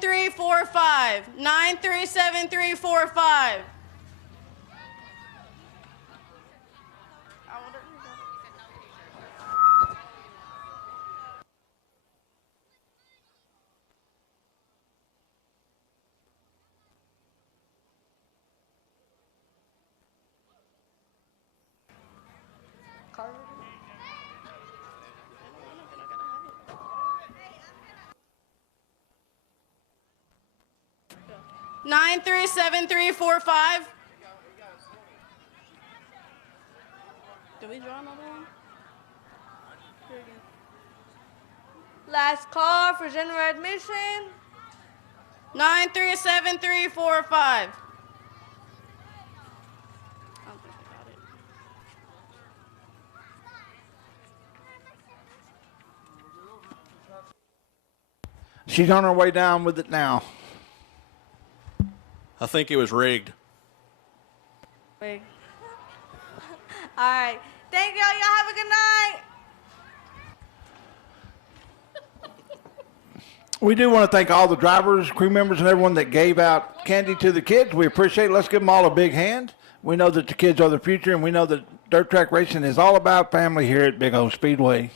937-345. 937-345. Nine three seven three four five. Did we draw another one? Here again. Last call for general admission. 937-345. She's on her way down with it now. I think it was rigged. Wait. All right. Thank y'all. Y'all have a good night. We do want to thank all the drivers, crew members, and everyone that gave out candy to the kids. We appreciate it. Let's give them all a big hand. We know that the kids are the future, and we know that dirt track racing is all about family here at Big O Speedway.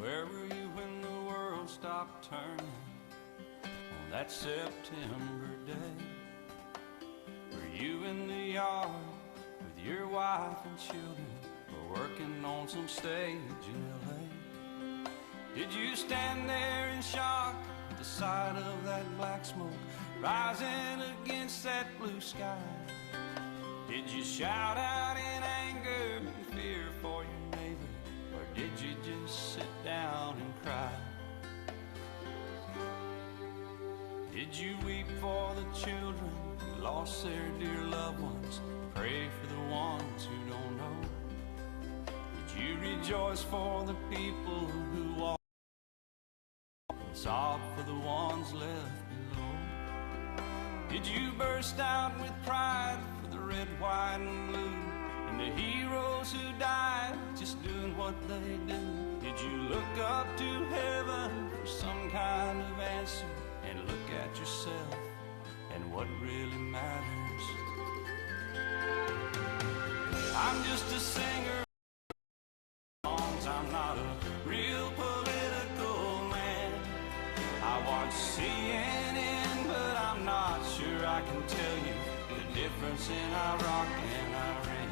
Where were you when the world stopped turning on that September day? Were you in the yard with your wife and children, or working on some stage in L.A.? Did you stand there in shock at the sight of that black smoke rising against that blue sky? Did you shout out in anger and fear for your neighbor, or did you just sit down and cry? Did you weep for the children who lost their dear loved ones? Pray for the ones who don't know. Did you rejoice for the people who walked and sob for the ones left below? Did you burst out with pride for the red, white, and blue, and the heroes who died just doing what they do? Did you look up to heaven for some kind of answer, and look at yourself and what really matters? I'm just a singer of songs, I'm not a real political man. I watch CNN, but I'm not sure I can tell you the difference in Iraq and Iran.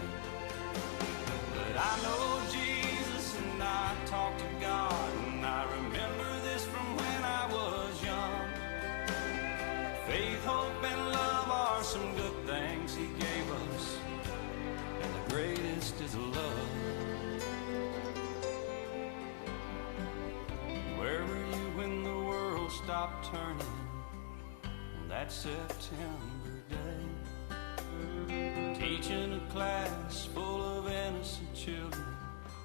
But I know Jesus and I talk to God, and I remember this from when I was young. Faith, hope, and love are some good things He gave us, and the greatest is love. Where were you when the world stopped turning on that September day? Teaching a class full of innocent children,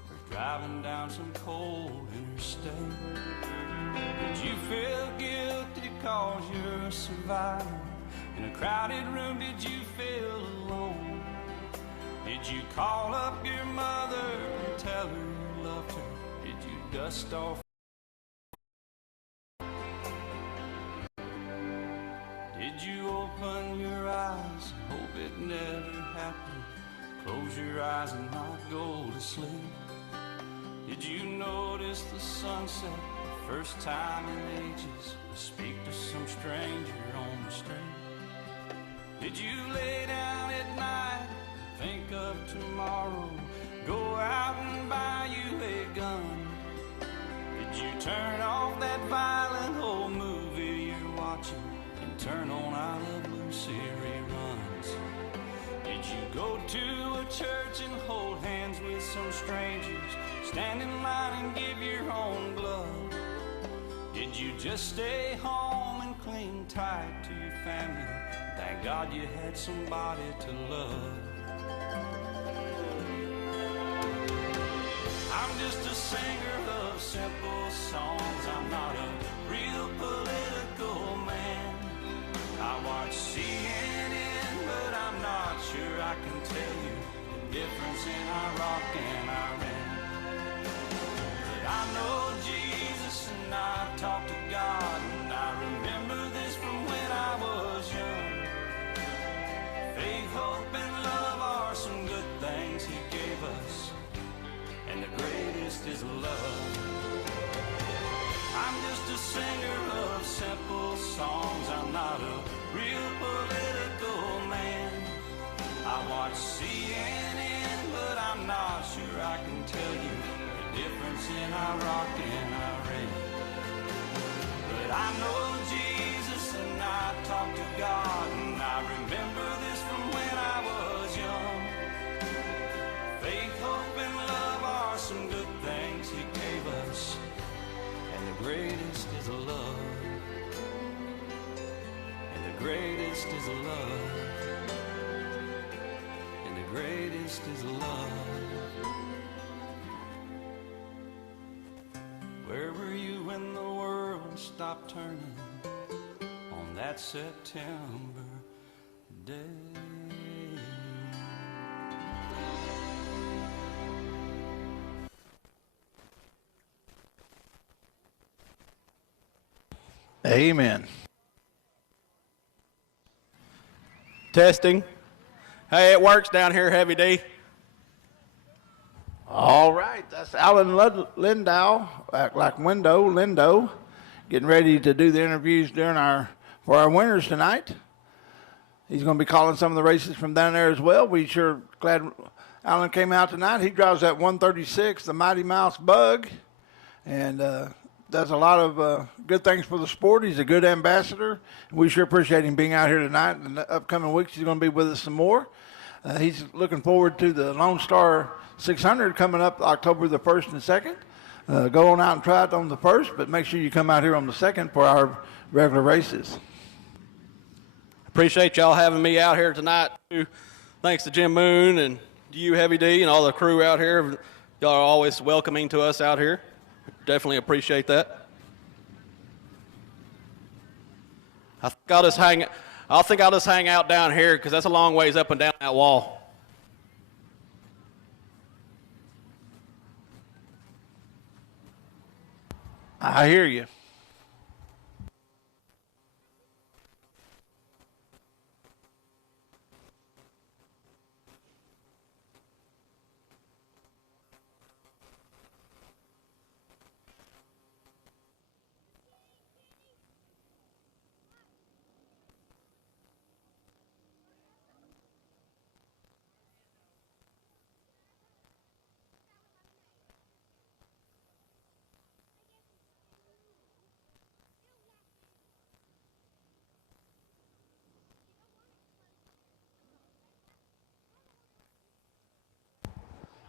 or driving down some cold interstate? Did you feel guilty cause you're a survivor? In a crowded room, did you feel alone? Did you call up your mother and tell her you loved her? Did you dust off? Did you open your eyes and hope it never happened? Close your eyes and not go to sleep. Did you notice the sunset the first time in ages, or speak to some stranger on the street? Did you lay down at night and think of tomorrow? Go out and buy you a gun? Did you turn off that violent old movie you're watching and turn on I Love Lucy reruns? church and hold hands with some strangers? Stand in line and give your own blood? Did you just stay home and cling tight to your family? Thank God you had somebody to love. I'm just a singer of simple songs. I'm not a real political man. I watch CNN, but I'm not sure I can tell you the difference in Iraq and Iran. But I know Jesus and I talk to God, and I remember this from when I was young. Faith, hope, and love are some good things He gave us, and the greatest is love. I'm just a singer of simple songs. I'm not a real political man. I watch CNN, but I'm not sure I can tell you the difference in Iraq and Iran. But I know Jesus and I talk to God, and I remember this from when I was young. Faith, hope, and love are some good things He gave us, and the greatest is love. And the greatest is love. And the greatest is love. Where were you when the world stopped turning on that September day? Amen. Testing. Hey, it works down here, Heavy D. All right, that's Alan Lindow, like window, Lindo, getting ready to do the interviews for our winners tonight. He's going to be calling some of the races from down there as well. We sure glad Alan came out tonight. He drives that 136, the Mighty Mouse Bug, and does a lot of good things for the sport. He's a good ambassador. We sure appreciate him being out here tonight. In the upcoming weeks, he's going to be with us some more. He's looking forward to the Lone Star 600 coming up October the 1st and 2nd. Go on out and try it on the 1st, but make sure you come out here on the 2nd for our regular races. Appreciate y'all having me out here tonight, too. Thanks to Jim Moon and you, Heavy D, and all the crew out here. Y'all are always welcoming to us out here. Definitely appreciate that. I think I'll just hang out down here because that's a long ways up and down that wall. I hear you.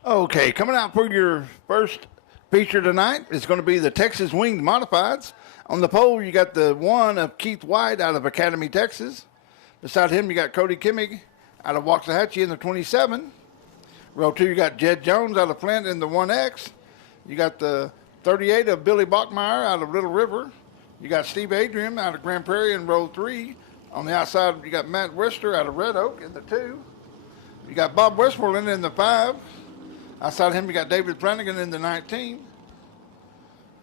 Okay, coming out for your first feature tonight is going to be the Texas Winged Modifieds. On the pole, you got the one of Keith White out of Academy, Texas. Beside him, you got Cody Kimmig out of Waxahachie in the 27. Row 2, you got Jed Jones out of Flint in the 1X. You got the 38 of Billy Bachmeyer out of Little River. You got Steve Adrian out of Grand Prairie in row 3. On the outside, you got Matt Wister out of Red Oak in the 2. You got Bob Westmoreland in the 5. Outside him, you got David Flanagan in the 19.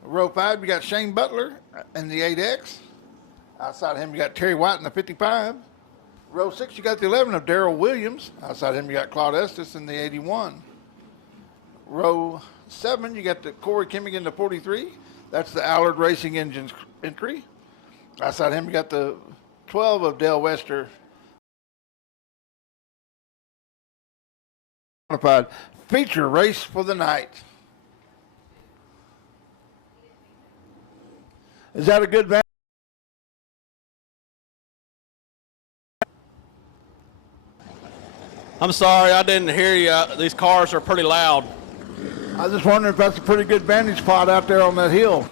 Row 5, you got Shane Butler in the 8X. Outside him, you got Terry White in the 55. Row 6, you got the 11 of Darrell Williams. Outside him, you got Claude Estes in the 81. Row 7, you got the Corey Kimmig in the 43. That's the Allard Racing Engines entry. Outside him, you got the 12 of Dale Wester. Modified feature race for the night. Is that a good van? I'm sorry, I didn't hear you. These cars are pretty loud. I was just wondering if that's a pretty good vantage spot out there on that hill.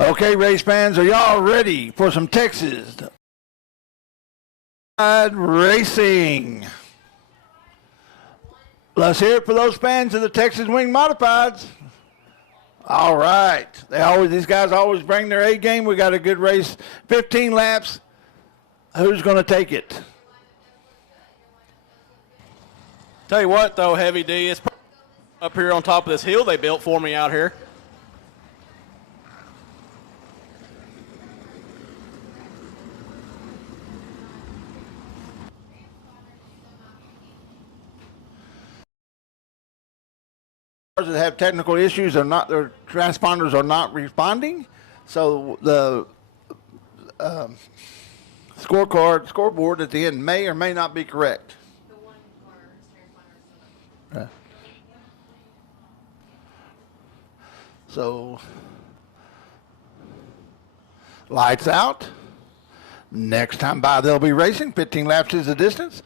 Okay, race fans, are y'all ready for some Texas racing? Let's hear it for those fans of the Texas Wing Modifieds. All right. These guys always bring their A game. We got a good race. 15 laps. Who's going to take it? Tell you what, though, Heavy D, it's up here on top of this hill they built for me out here. That have technical issues, their transponders are not responding, so the scoreboard at the end may or may not be correct. So lights out. Next time by they'll be racing. 15 laps is the distance.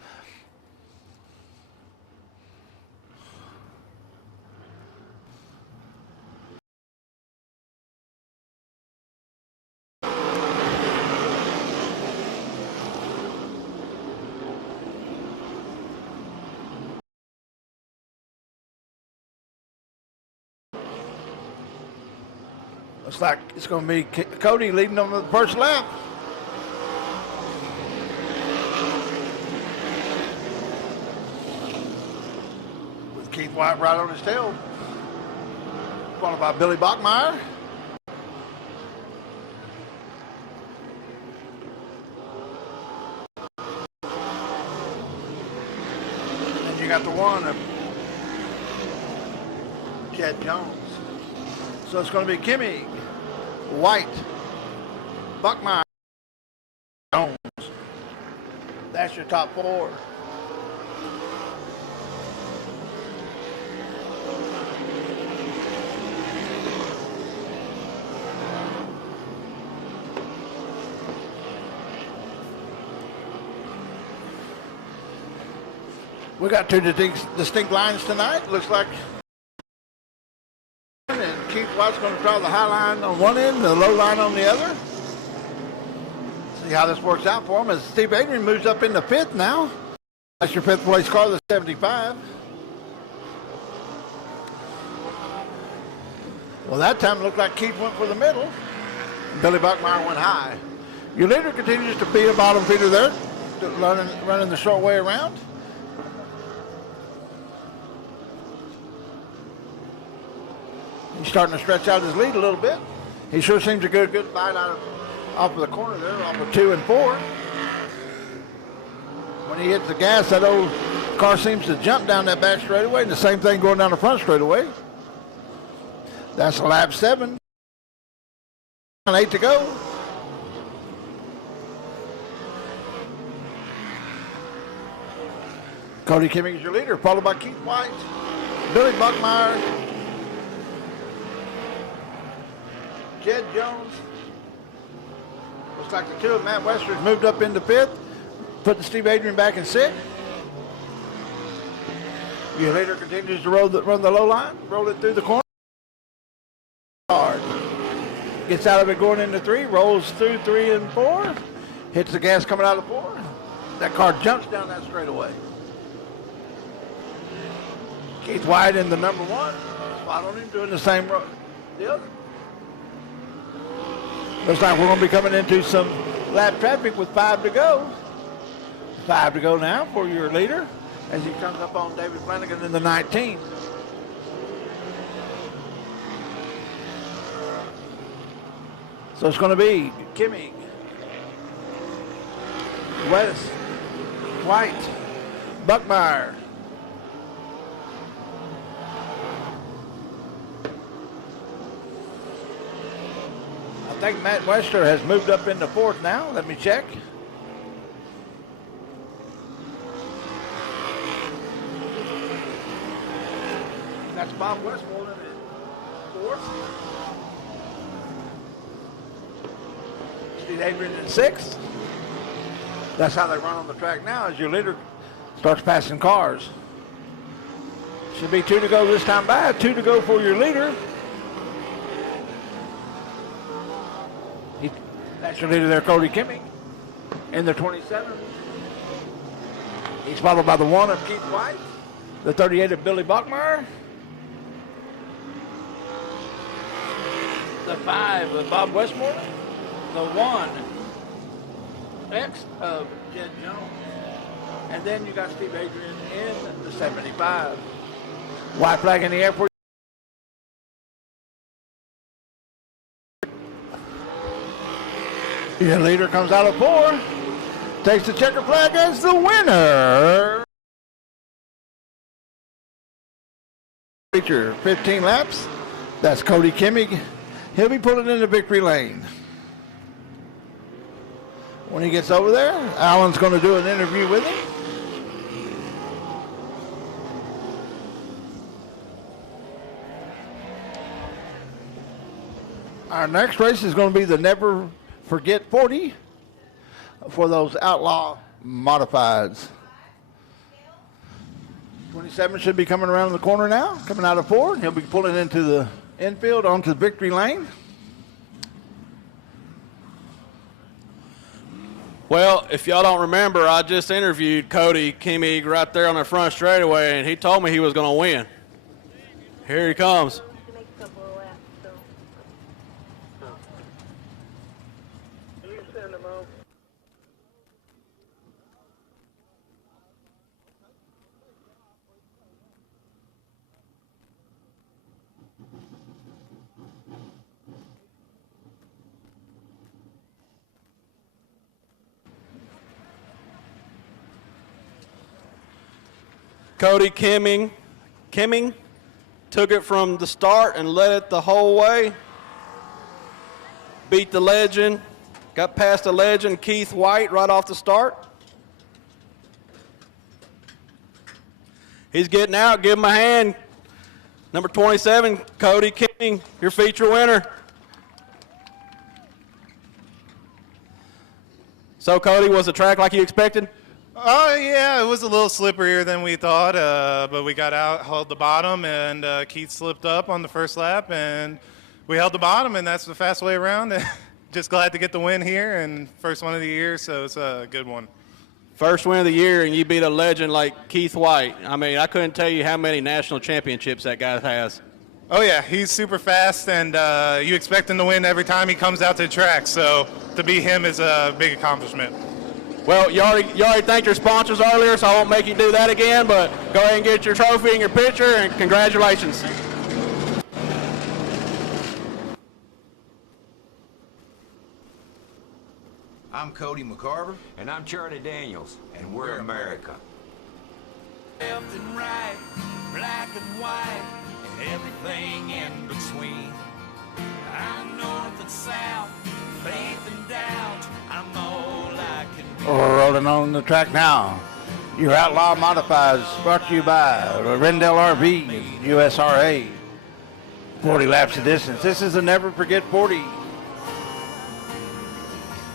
Looks like it's going to be Cody leading them the first lap. With Keith White right on his tail. Followed by Billy Bachmeyer. And you got the one of Chad Jones. So it's going to be Kimmy, White, Buckmeyer, Jones. That's your top four. We got two distinct lines tonight. Looks like Keith White's going to try the high line on one end, the low line on the other. See how this works out for him as Steve Adrian moves up into fifth now. That's your fifth place car, the 75. Well, that time it looked like Keith went for the middle. Billy Buckmeyer went high. Your leader continues to be a bottom feeder there, running the short way around. He's starting to stretch out his lead a little bit. He sure seems to get a good bite off of the corner there, off of 2 and 4. When he hits the gas, that old car seems to jump down that back straightaway, and the same thing going down the front straightaway. That's lap 7. 8 to go. Cody Kimming is your leader, followed by Keith White, Billy Buckmeyer, Jed Jones. Looks like the two of Matt Wester's moved up into fifth, putting Steve Adrian back in sixth. Your leader continues to run the low line, roll it through the corner. Hard. Gets out of it going into 3, rolls through 3 and 4, hits the gas coming out of 4. That car jumps down that straightaway. Keith White in the number 1, spot on him, doing the same road. The other. Looks like we're going to be coming into some lap traffic with 5 to go. 5 to go now for your leader as he comes up on David Flanagan in the 19. So it's going to be Kimming, West, White, Buckmeyer. I think Matt Wester has moved up into 4th now. Let me check. That's Bob Westmoreland in fourth. Steve Adrian in sixth. That's how they run on the track now as your leader starts passing cars. Should be 2 to go this time by. 2 to go for your leader. That's your leader there, Cody Kimming, in the 27. He's followed by the 1 of Keith White, the 38 of Billy Bachmeyer, the 5 of Bob Westmoreland, the 1 X of Jed Jones, and then you got Steve Adrian in the 75. White flag in the air for you. Your leader comes out of 4, takes the checker flag as the winner. Feature 15 laps. That's Cody Kimming. He'll be pulling into victory lane. When he gets over there, Alan's going to do an interview with him. Our next race is going to be the Never Forget 40 for those Outlaw modifieds. 27 should be coming around the corner now, coming out of 4. He'll be pulling into the infield onto the victory lane. Well, if y'all don't remember, I just interviewed Cody Kimming right there on the front straightaway, and he told me he was going to win. Here he comes. Cody Kimming took it from the start and led it the whole way. Beat the legend, got past the legend, Keith White, right off the start. He's getting out, give him a hand. Number 27, Cody Kimming, your feature winner. So, Cody, was the track like you expected? Oh, yeah, it was a little slipperier than we thought, but we got out, held the bottom, and Keith slipped up on the first lap, and we held the bottom, and that's the fast way around. Just glad to get the win here, and first one of the year, so it's a good one. First win of the year, and you beat a legend like Keith White. I mean, I couldn't tell you how many national championships that guy has. Oh, yeah, he's super fast, and you expect him to win every time he comes out to the track, so to beat him is a big accomplishment. Well, you already thanked your sponsors earlier, so I won't make you do that again, but go ahead and get your trophy and your picture, and congratulations. I'm Cody McCarver. And I'm Charlie Daniels. And we're America. Left and right, black and white, and everything in between. I'm north and south, faith and doubt, I'm all I can be. We're rolling on the track now. Your Outlaw Modifieds brought to you by Rendell RV, USRA. 40 laps of distance. This is a Never Forget 40.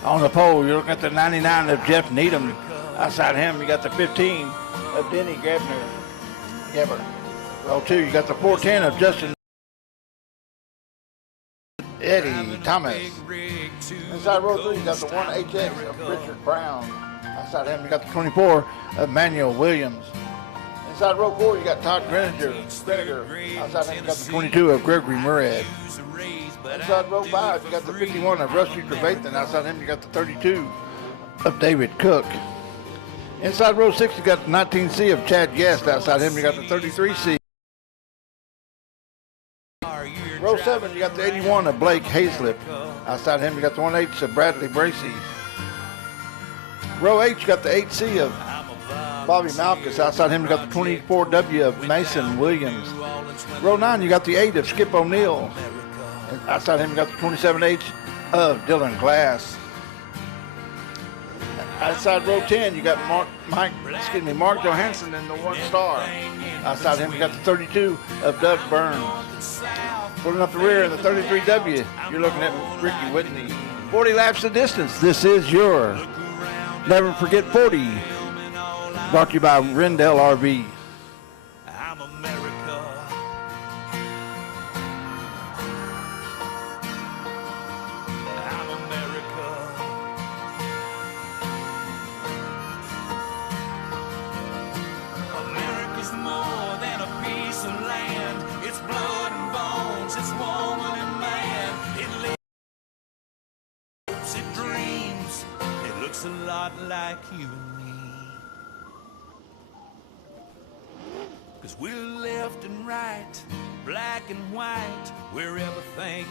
On the pole, you're looking at the 99 of Jeff Needham. Outside him, you got the 15 of Denny Gebber. Row 2, you got the 410 of Justin Eddie Thomas. Inside row 3, you got the 1HX of Richard Brown. Outside him, you got the 24 of Manuel Williams. Inside row 4, you got Todd Greninger. Outside him, you got the 22 of Gregory Murad. Inside row 5, you got the 51 of Rusty Trevathan. Outside him, you got the 32 of David Cook. Inside row 6, you got the 19C of Chad Guest. Outside him, you got the 33C. Row 7, you got the 81 of Blake Hayslip. Outside him, you got the 1H of Bradley Bracey. Row 8, you got the 8C of Bobby Malkus. Outside him, you got the 24W of Mason Williams. Row 9, you got the 8 of Skip O'Neill. And outside him, you got the 27H of Dylan Glass. Outside row 10, you got Mark Johansson in the 1 star. Outside him, you got the 32 of Doug Burns. Pulling up the rear in the 33W, you're looking at Ricky Whitney. 40 laps the distance. This is your Never Forget 40. Brought to you by Rendell RV. I'm America. I'm America. America's more than a piece of land. It's blood and bones. It's woman and man. It lives, it dreams. It looks a lot like you and me. 'Cause we're left and right, black and white, we're everything.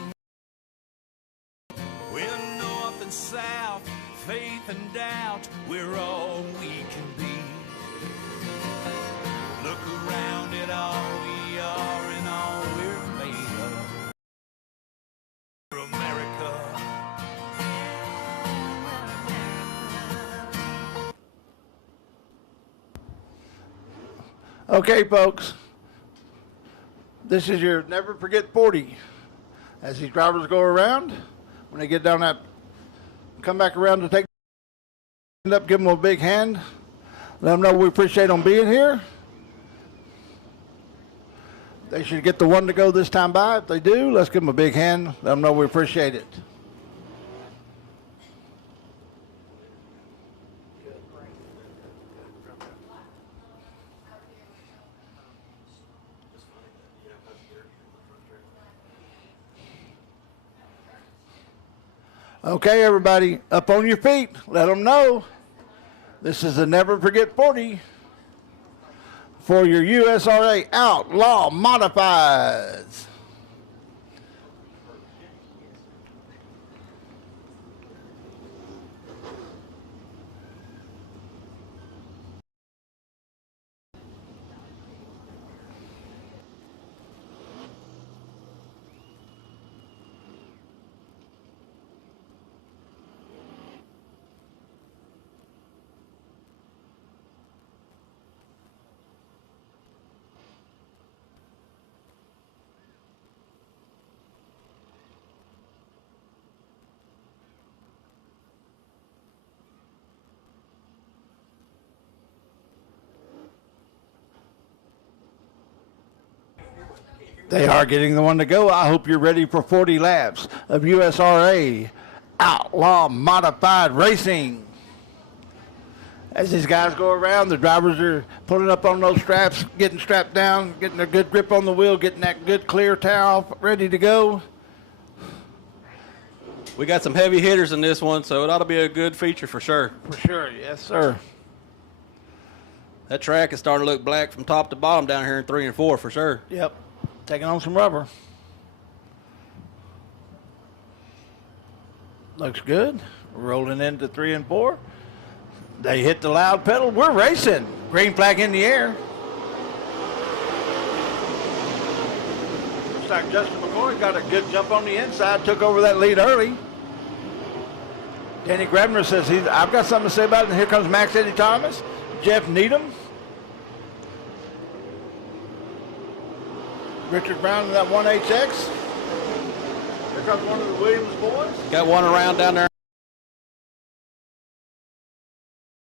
We're north and south, faith and doubt, we're all we can be. Look around at all we are and all we're made of. We're America. Okay, folks, this is your Never Forget 40. As these drivers go around, when they get down that, come back around to take up, give them a big hand. Let them know we appreciate them being here. They should get the 1 to go this time by. If they do, let's give them a big hand. Let them know we appreciate it. Okay, everybody, up on your feet. Let them know. This is the Never Forget 40 for your USRA Outlaw Modifieds. They are getting the 1 to go. I hope you're ready for 40 laps of USRA Outlaw Modified Racing. As these guys go around, the drivers are pulling up on those straps, getting strapped down, getting a good grip on the wheel, getting that good clear towel ready to go. We got some heavy hitters in this one, so it ought to be a good feature for sure. For sure, yes, sir. That track is starting to look black from top to bottom down here in 3 and 4 for sure. Yep, taking on some rubber. Looks good. Rolling into 3 and 4. They hit the loud pedal. We're racing. Green flag in the air. Looks like Justin McCoy got a good jump on the inside, took over that lead early. Danny Grabner says, I've got something to say about it. And here comes Max Eddie Thomas, Jeff Needham, Richard Brown in that 1HX. Here comes one of the Williams boys. Got one around down there.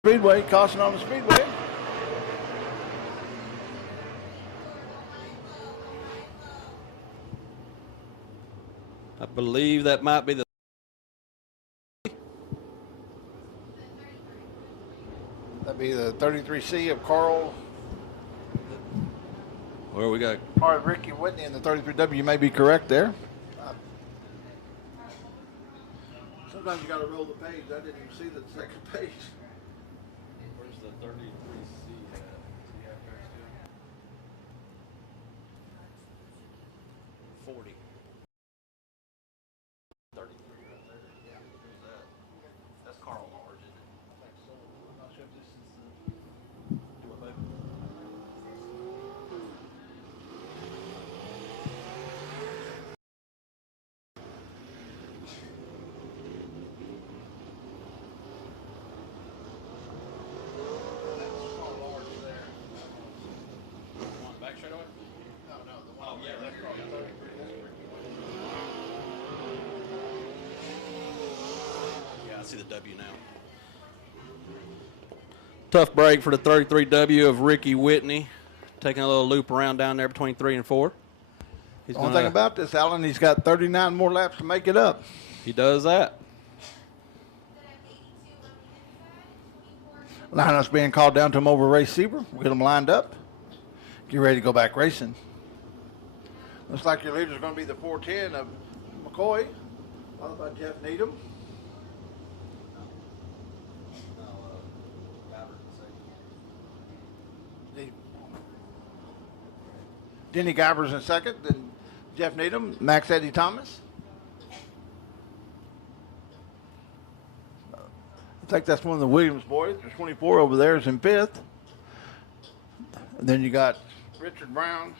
Speedway, caution on the Speedway. I believe that might be the That'd be the 33C of Carl. where we got. Or Ricky Whitney in the 33W. You may be correct there. Sometimes you got to roll the page. I didn't even see the second page. Where's the 33C at? 40. 33 right there. Yeah. Who's that? That's Carl Lars, isn't it? I think so. I'm not sure if this is the. Do what, baby? see the W now. Tough break for the 33W of Ricky Whitney. Taking a little loop around down there between 3 and 4. He's One thing about this, Alan, he's got 39 more laps to make it up. He does that. Lineup's being called down to him over Ray Sieber. We'll get them lined up. Get ready to go back racing. Looks like your leader's going to be the 410 of McCoy, followed by Jeff Needham. Denny Guybers in second, then Jeff Needham, Max Eddie Thomas. I think that's one of the Williams boys. There's 24 over there is in fifth. And then you got Richard Brown.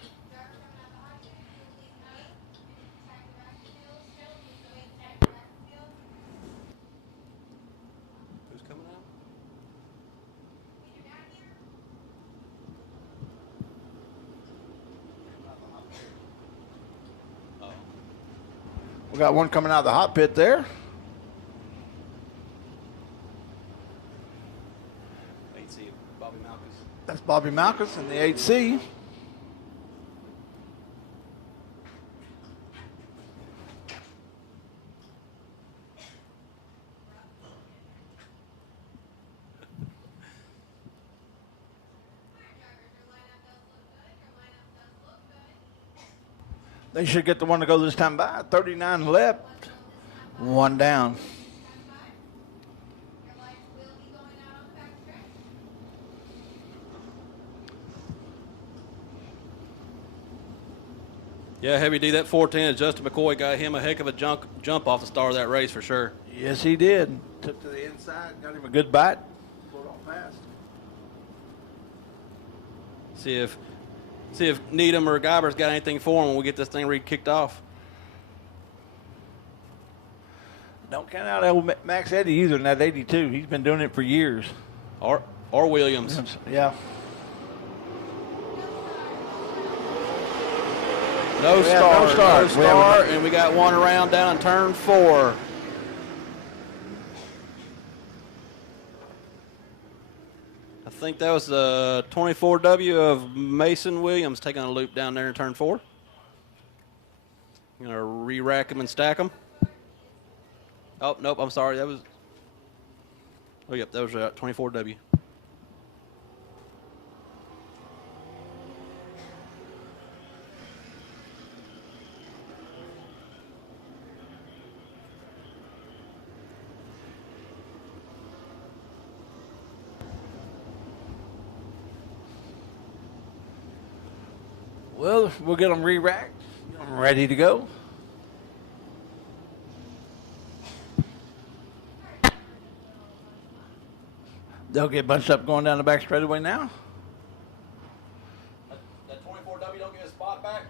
Who's coming out? We got one coming out of the hot pit there. Bobby Malkus. That's Bobby Malkus in the 8C. They should get the one to go this time by. 39 left, one down. Yeah, Heavy D, that 410, Justin McCoy got him a heck of a jump off the start of that race for sure. Yes, he did. Took to the inside, got him a good bite. Pulled off fast. See if Needham or Guybers got anything for him when we get this thing kicked off. Don't count out old Max Eddy either in that 82. He's been doing it for years. Or Williams. Yeah. No start, and we got one around down in turn 4. I think that was the 24W of Mason Williams taking a loop down there in turn 4. I'm going to re-rack them and stack them. Oh, nope, I'm sorry. That was, oh, yep, that was 24W. Well, we'll get them re-racked. Get them ready to go. They'll get bunched up going down the back straightaway now. That 24W don't get a spot back?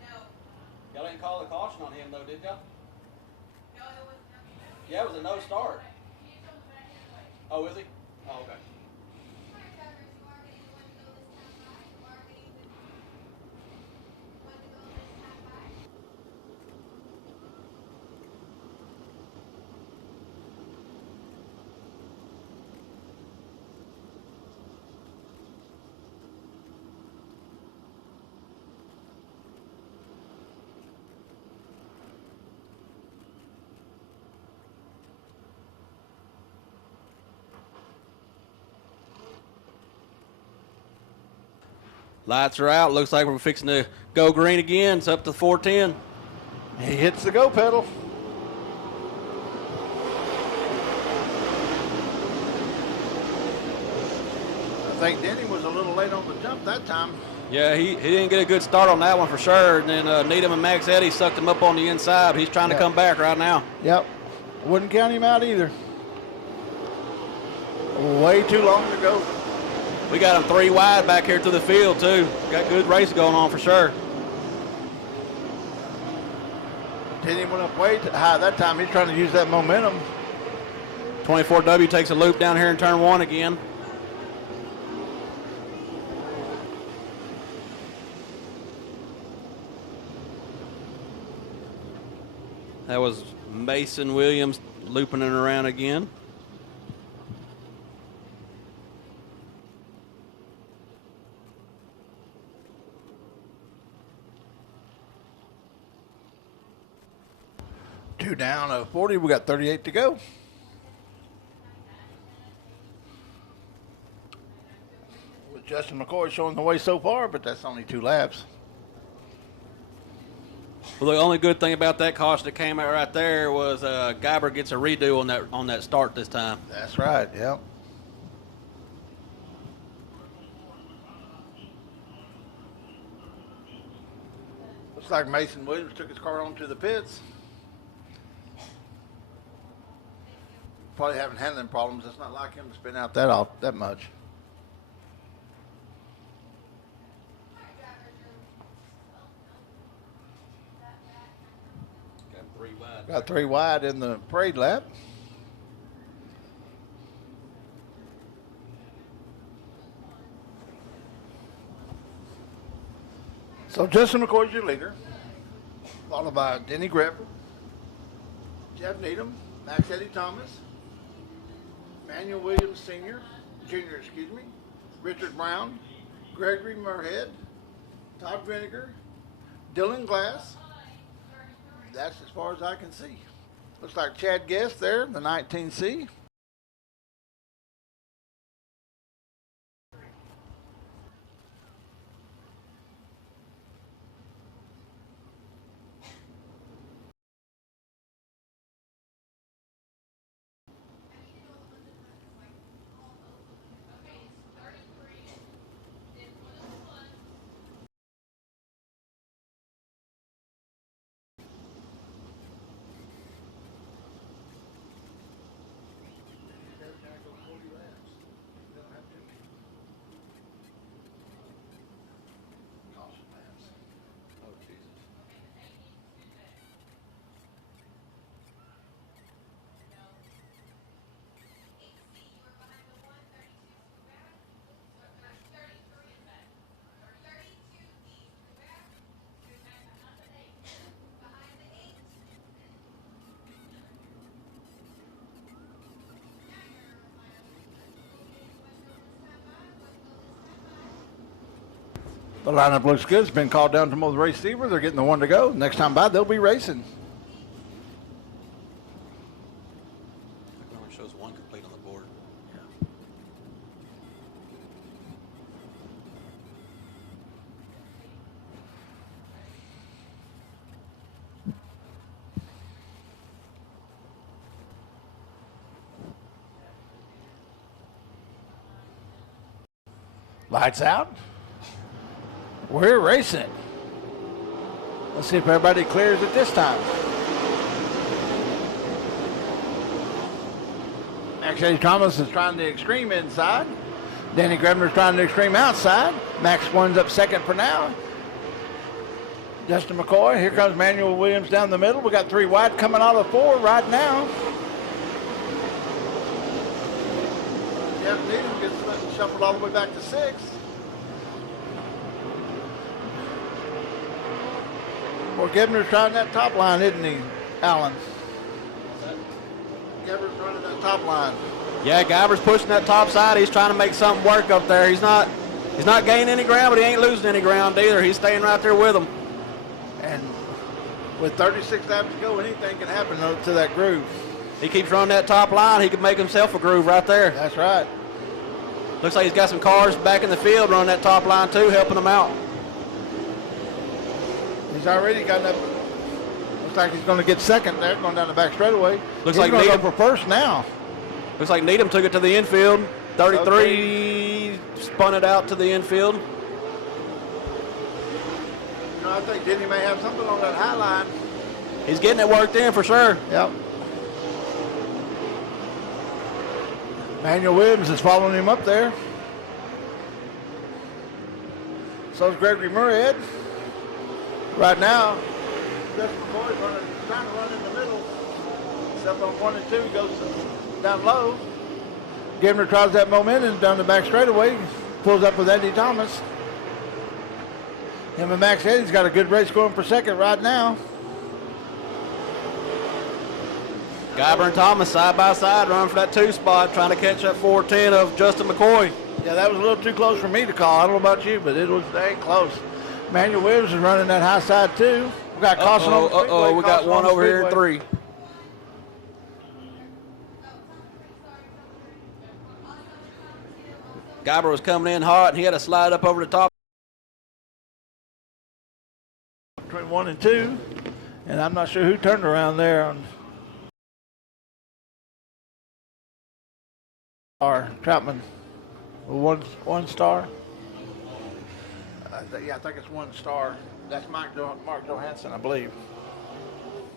No. Y'all didn't call the caution on him, though, did y'all? No, it was no. Yeah, it was a no start. Oh, is he? Oh, okay. Lights are out. Looks like we're fixing to go green again. It's up to 410. He hits the go pedal. I think Denny was a little late on the jump that time. Yeah, he didn't get a good start on that one for sure. And then Needham and Max Eddy sucked him up on the inside. He's trying to come back right now. Yep. Wouldn't count him out either. Way too long to go. We got him 3 wide back here to the field, too. Got good race going on for sure. Denny went up way too high that time. He's trying to use that momentum. 24W takes a loop down here in turn 1 again. That was Mason Williams looping it around again. Two down of 40. We got 38 to go. With Justin McCoy showing the way so far, but that's only 2 laps. Well, the only good thing about that caution that came out right there was Guyber gets a redo on that start this time. That's right, yep. Looks like Mason Williams took his car on to the pits. Probably having handling problems. It's not like him to spin out that much. Got 3 wide in the parade lap. So Justin McCoy's your leader, followed by Denny Grepper, Jeff Needham, Max Eddie Thomas, Manuel Williams Jr., Richard Brown, Gregory Murhead, Todd Vinegar, Dylan Glass. That's as far as I can see. Looks like Chad Guest there, the 19C. The lineup looks good. It's been called down to the receiver. They're getting the 1 to go. Next time by, they'll be racing. It only shows 1 complete on the board. Lights out. We're racing. Let's see if everybody clears it this time. Actually, Thomas is trying the extreme inside. Danny Grebner's trying the extreme outside. Max winds up second for now. Justin McCoy. Here comes Manuel Williams down the middle. We got 3 wide coming out of 4 right now. Jeff Needham gets shuffled all the way back to 6. Well, Gebner's trying that top line, isn't he, Alan? Gebner's running that top line. Yeah, Guyber's pushing that top side. He's trying to make something work up there. He's not gaining any ground, but he ain't losing any ground either. He's staying right there with him. And with 36 laps to go, anything can happen to that groove. He keeps running that top line. He could make himself a groove right there. That's right. Looks like he's got some cars back in the field running that top line too, helping him out. He's already gotten up. Looks like he's going to get second there, going down the back straightaway. Looks he's like going to Needham go for first now. Looks like Needham took it to the infield. 33 spun it out to the infield. You know, I think Denny may have something on that high line. He's getting it worked in for sure. Yep. Manuel Williams is following him up there. So is Gregory Murhead. Right now, Justin McCoy's trying to run in the middle. Except on 1 and 2, he goes down low. Gibner tries that momentum down the back straightaway. Pulls up with Andy Thomas. Him and Max Eddie's got a good race going for second right now. Guyber and Thomas side by side running for that 2 spot, trying to catch that 410 of Justin McCoy. Yeah, that was a little too close for me to call. I don't know about you, but it was dang close. Manuel Williams is running that high side too. We got caution on the Speedway. We got one over here in 3. Guyber was coming in hot, and he had to slide up over the top. Between 1 and 2, and I'm not sure who turned around there on our Troutman. One star. Yeah, I think it's 1 star. That's Mark Johansson, I believe.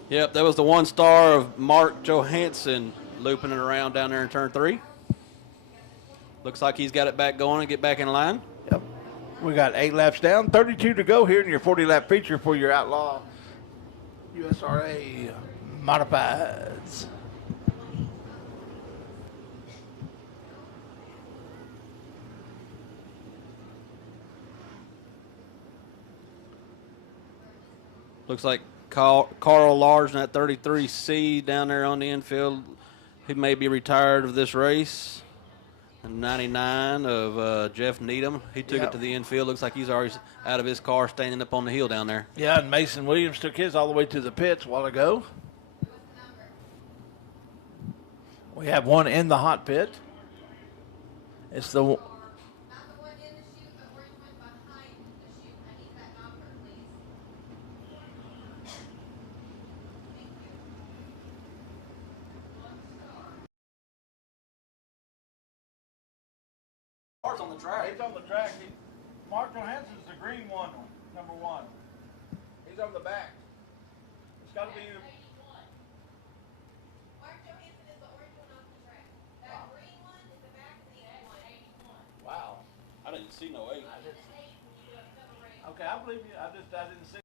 Yep, that was the 1 star of Mark Johansson looping it around down there in turn 3. Looks like he's got it back going and get back in line. Yep. We got 8 laps down, 32 to go here in your 40-lap feature for your Outlaw USRA Modifieds. Looks like Carl Large in that 33C down there on the infield. He may be retired of this race. And 99 of Jeff Needham. He took it to the infield. Looks like he's already out of his car standing up on the hill down there. Yeah, and Mason Williams took his all the way to the pits a while ago. We have one in the hot pit. It's the on the track. He's on the track. Mark Johansson's the green one, number 1. He's on the back. It's got to be. Mark Johansson is the orange one off the track. That green one is the back of the 81. Wow. I didn't see no 8. Okay, I believe you. I didn't see.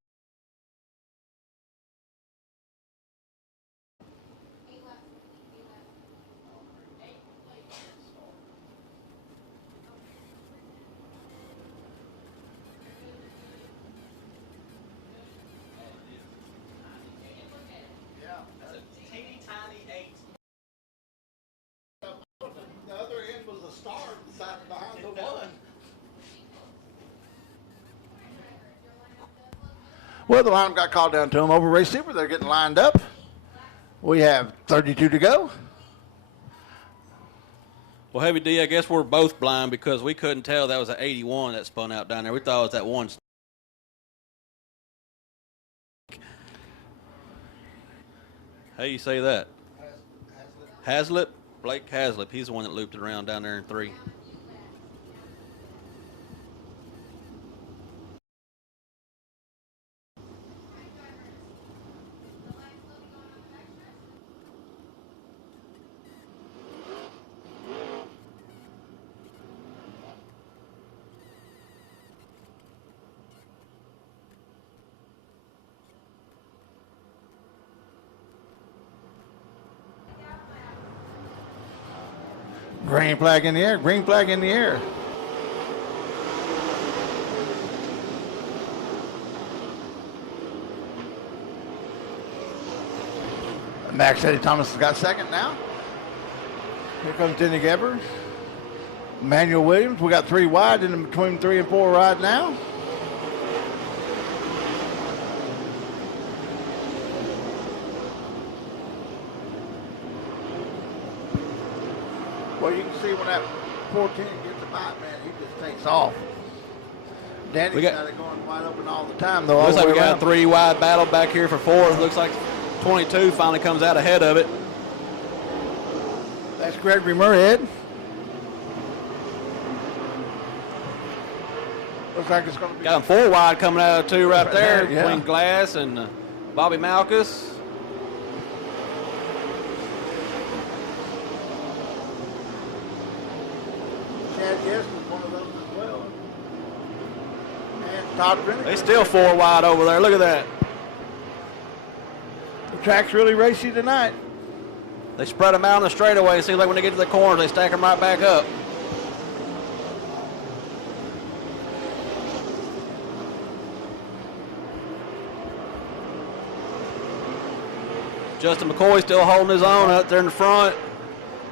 The other end was the star behind the 1. Well, the line got called down to them over race super. They're getting lined up. We have 32 to go. Well, Heavy D, I guess we're both blind because we couldn't tell that was an 81 that spun out down there. We thought it was that 1. How you say that? Hazlitt? Blake Hazlitt. He's the one that looped it around down there in 3. Green flag in the air. Green flag in the air. Max Eddie Thomas has got second now. Here comes Denny Gebber. Manuel Williams. We got 3 wide in between 3 and 4 right now. Well, you can see when that 410 gets a bite, man, he just takes off. Danny's got it going wide open all the time, though. Looks like we got a 3 wide battle back here for 4th. Looks like 22 finally comes out ahead of it. That's Gregory Murhead. Looks like it's going to be. Got him 4 wide coming out of 2 right there yeah. between Glass and Bobby Malkus. Yes, was one of those as well. And Todd Rennick. They still 4 wide over there. Look at that. The track's really racy tonight. They spread them out on the straightaway. It seems like when they get to the corners, they stack them right back up. Justin McCoy still holding his own out there in the front.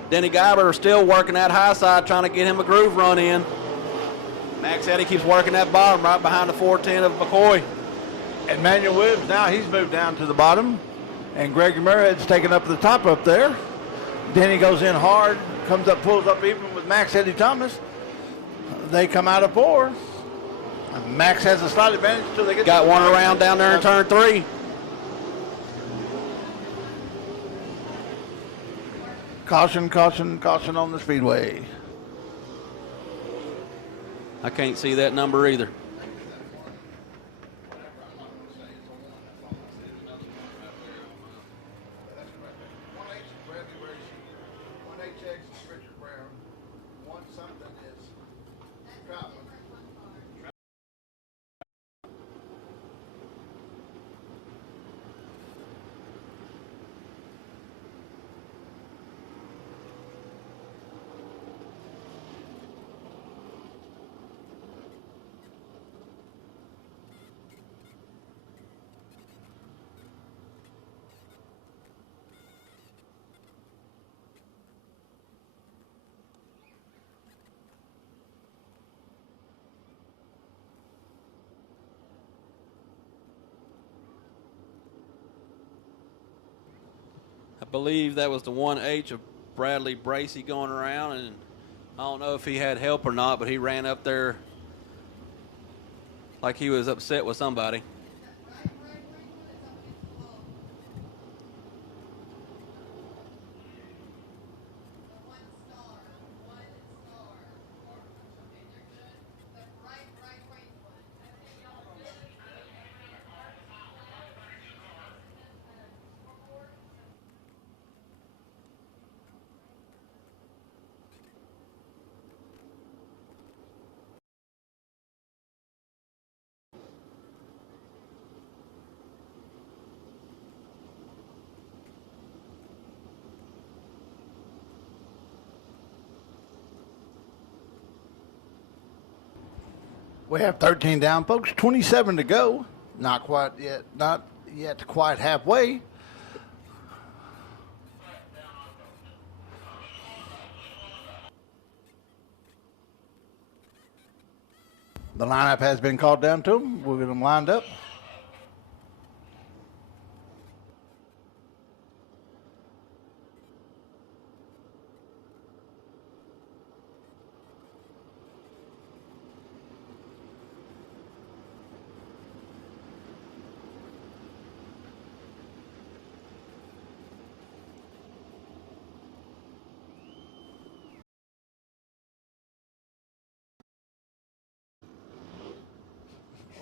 Denny Guyber still working that high side, trying to get him a groove run in. Max Eddy keeps working that bottom right behind the 410 of McCoy. And Manuel Williams, now he's moved down to the bottom. And Gregory Muirhead's taken up the top up there. Denny goes in hard, comes up, pulls up even with Max Eddie Thomas. They come out of 4. Max has a slight advantage until they get got one around down there in turn 3. Caution, caution, caution on the Speedway. I can't see that number either. I believe that was the 1H of Bradley Bracey going around, and I don't know if he had help or not, but he ran up there like he was upset with somebody. We have 13 down, folks. 27 to go. Not yet quite halfway. The lineup has been called down to them. We'll get them lined up.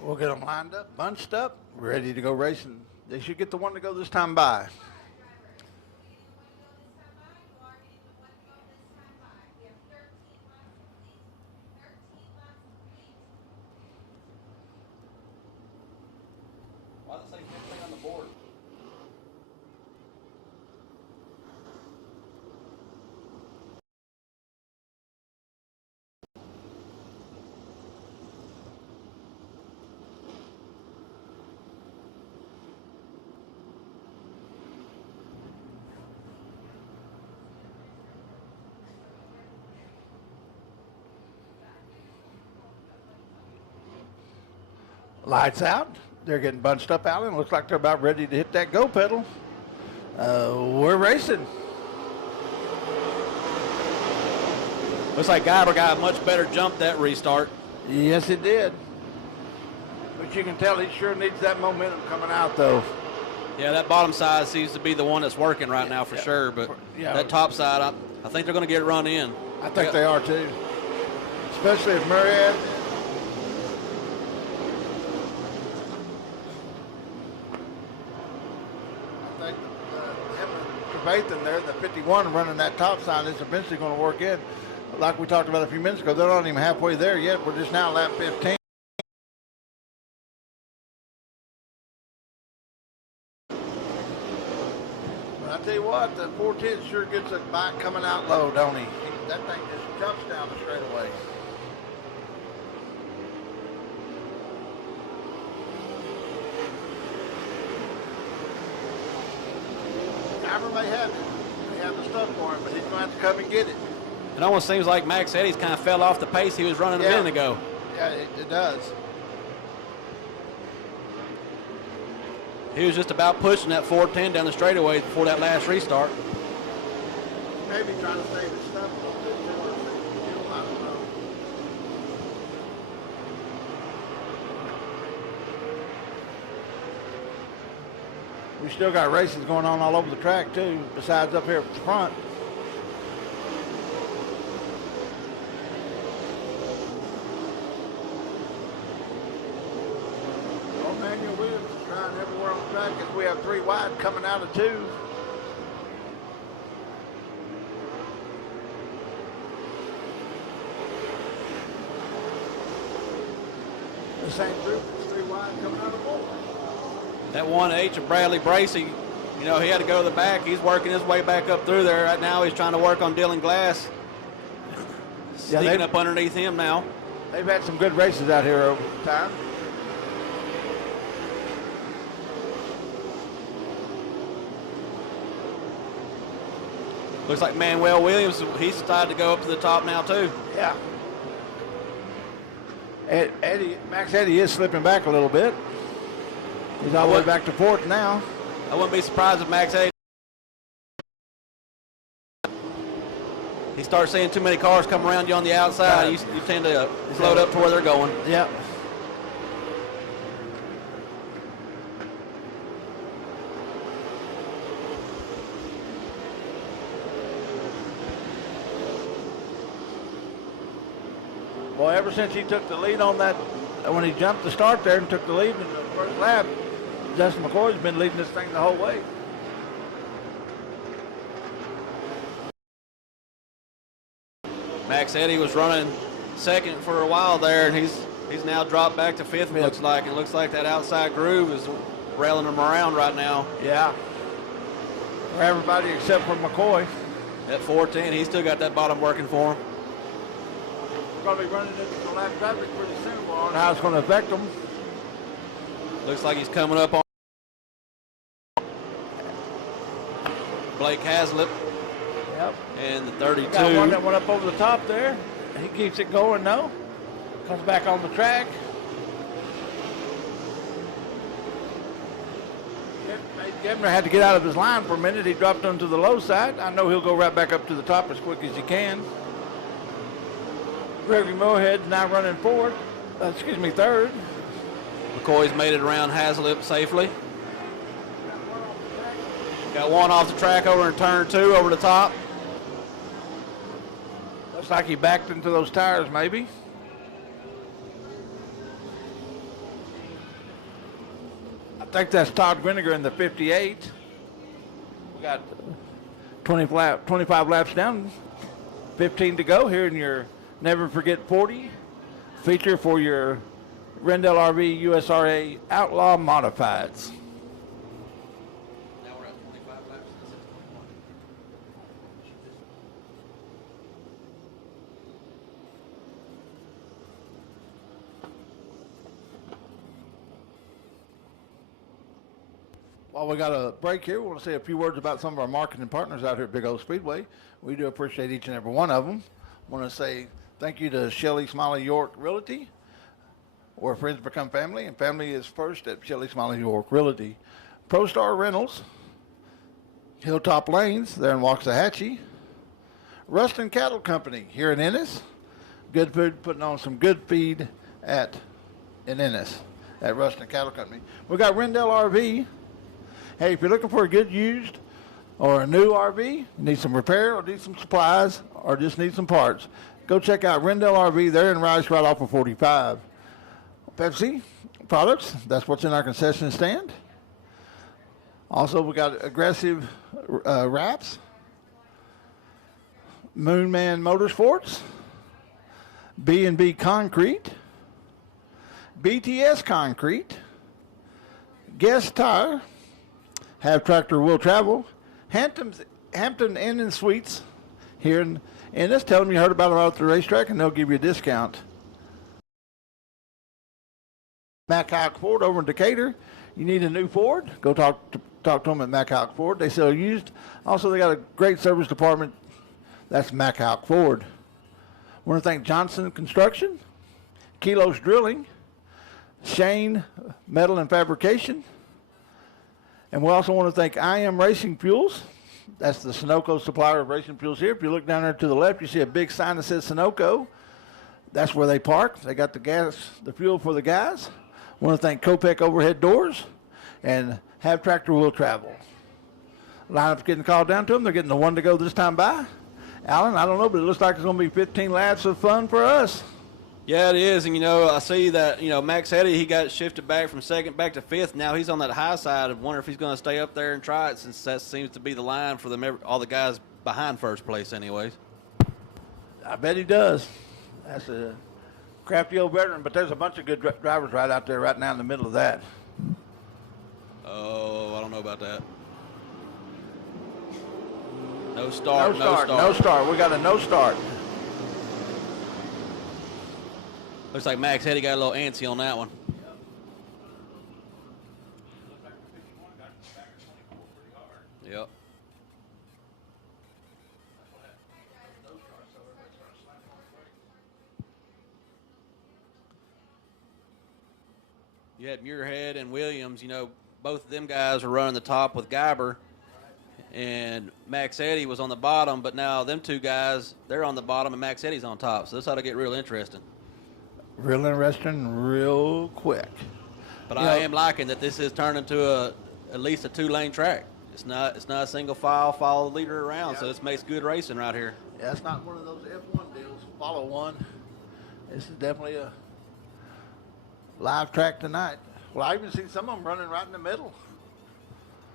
We'll get them lined up, bunched up, ready to go racing. They should get the one to go this time by. Why does it say 15 on the board? Lights out. They're getting bunched up, Alan. Looks like they're about ready to hit that go pedal. We're racing. Looks like Guyver got a much better jump that restart. Yes, it did. But you can tell he sure needs that momentum coming out, though. Yeah, that bottom side seems to be the one that's working right now for sure. But that top side, I think they're going to get it run in. I think they are, too. Especially if Murray. Trevathan there, the 51 running that top side is eventually going to work in. Like we talked about a few minutes ago, they're not even halfway there yet. We're just now lap 15. But I tell you what, the 410 sure gets a bike coming out low, don't he? That thing just jumps down the straightaway. driver may have it. They have the stuff for him, but he's going to have to come and get it. It almost seems like Max Eddy's kind of fell off the pace he was running a minute ago. Yeah, it does. He was just about pushing that 410 down the straightaway before that last restart. Maybe trying to save his stuff a little bit more. I don't know. We still got races going on all over the track too, besides up here at the front. Manuel Williams is trying everywhere on the track as we have 3 wide coming out of 2. The same group is 3 wide coming out of 4. That 1H of Bradley Bracey, you know, he had to go to the back. He's working his way back up through there. Right now he's trying to work on Dylan Glass. Sneaking up underneath him now. They've had some good races out here over time. Looks like Manuel Williams, he's decided to go up to the top now too. Yeah. Max Eddy is slipping back a little bit. He's all the way back to 4th now. I wouldn't be surprised if Max Eddy, he starts seeing too many cars come around you on the outside. You tend to float up to where they're going. Yeah. Well, ever since he took the lead on that, when he jumped the start there and took the lead in the first lap, Justin McCoy's been leading this thing the whole way. Max Eddy was running second for a while there, and he's now dropped back to 5th, it looks like. It looks like that outside groove is railing him around right now. Yeah. For everybody except for McCoy. At 410, he's still got that bottom working for him. We're going to be running into the lap traffic pretty soon. We'll on how it's going to affect them. Looks like he's coming up on Blake Hazlitt. Yep. And the 32. Got one that went up over the top there. He keeps it going, though. Comes back on the track. Gebner had to get out of his line for a minute. He dropped onto the low side. I know he'll go right back up to the top as quick as he can. Gregory Moorhead's now running third. McCoy's made it around Hazlitt safely. Got one off the track over in turn 2 over the top. Looks like he backed into those tires maybe. I think that's Todd Greniger in the 58. We got 25 laps down, 15 to go here in your Never Forget 40 feature for your Rendell RV USRA Outlaw Modifieds. Now we're at 25 laps. While we got a break here, we want to say a few words about some of our marketing partners out here at Big O Speedway. We do appreciate each and every one of them. I want to say thank you to Shelley Smiley York Realty, where friends become family, and family is first at Shelley Smiley York Realty. ProStar Rentals, Hilltop Lanes, there in Waxahachie. Ruston Cattle Company here in Ennis. Good Food, putting on some good feed in Ennis at Ruston Cattle Company. We got Rendell RV. Hey, if you're looking for a good used or a new RV, you need some repair or need some supplies or just need some parts, go check out Rendell RV. They're in Rice right off of 45. Pepsi products, that's what's in our concession stand. Also, we got Aggressive Wraps, Moonman Motorsports, B&B Concrete, BTS Concrete, Guest Tire, Have Tractor Will Travel, Hampton Inn and Suites here in Ennis. Tell them you heard about them out at the racetrack and they'll give you a discount. Mack Houck Ford over in Decatur. You need a new Ford? Go talk to them at Mack Houck Ford. They sell used. Also, they got a great service department. That's Mack Houck Ford. I want to thank Johnson Construction, Kilos Drilling, Shane Metal and Fabrication. And we also want to thank I Am Racing Fuels. That's the Sunoco supplier of racing fuels here. If you look down there to the left, you see a big sign that says Sunoco. That's where they park. They got the gas, the fuel for the guys. I want to thank Kopek Overhead Doors and Have Tractor Will Travel. Lineup's getting called down to them. They're getting the one to go this time by. Alan, I don't know, but it looks like it's going to be 15 laps of fun for us. Yeah, it is. And, I see that, Max Heddy, he got shifted back from second back to fifth. Now he's on that high side. I wonder if he's going to stay up there and try it, since that seems to be the line for them, all the guys behind first place anyways. I bet he does. That's a crafty old veteran, but there's a bunch of good drivers right out there right now in the middle of that. Oh, I don't know about that. No start. No start. We got a no start. Looks like Max Heddy got a little antsy on that one. Yep. You had Muirhead and Williams, both of them guys were running the top with Guyber. And Max Eddy was on the bottom, but now them two guys, they're on the bottom and Max Eddy's on top. So this ought to get real interesting. Real interesting, real quick. But I am liking that this is turned into at least a two-lane track. It's not a single file, follow the leader around, so this makes good racing right here. Yeah, it's not one of those F1 deals, follow one. This is definitely a live track tonight. Well, I even see some of them running right in the middle.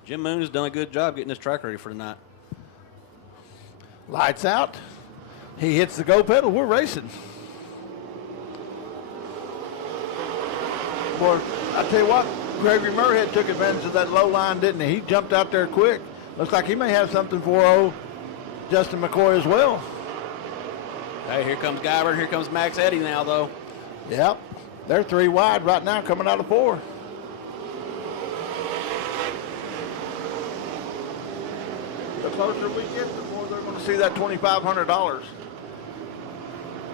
Jim Moon has done a good job getting this track ready for tonight. Lights out. He hits the go pedal. We're racing. Boy, I tell you what, Gregory Murhead took advantage of that low line, didn't he? He jumped out there quick. Looks like he may have something for Justin McCoy as well. Hey, here comes Guyver, and here comes Max Eddy now, though. Yep. They're 3 wide right now, coming out of 4. The closer we get, the more they're going to see that $2,500.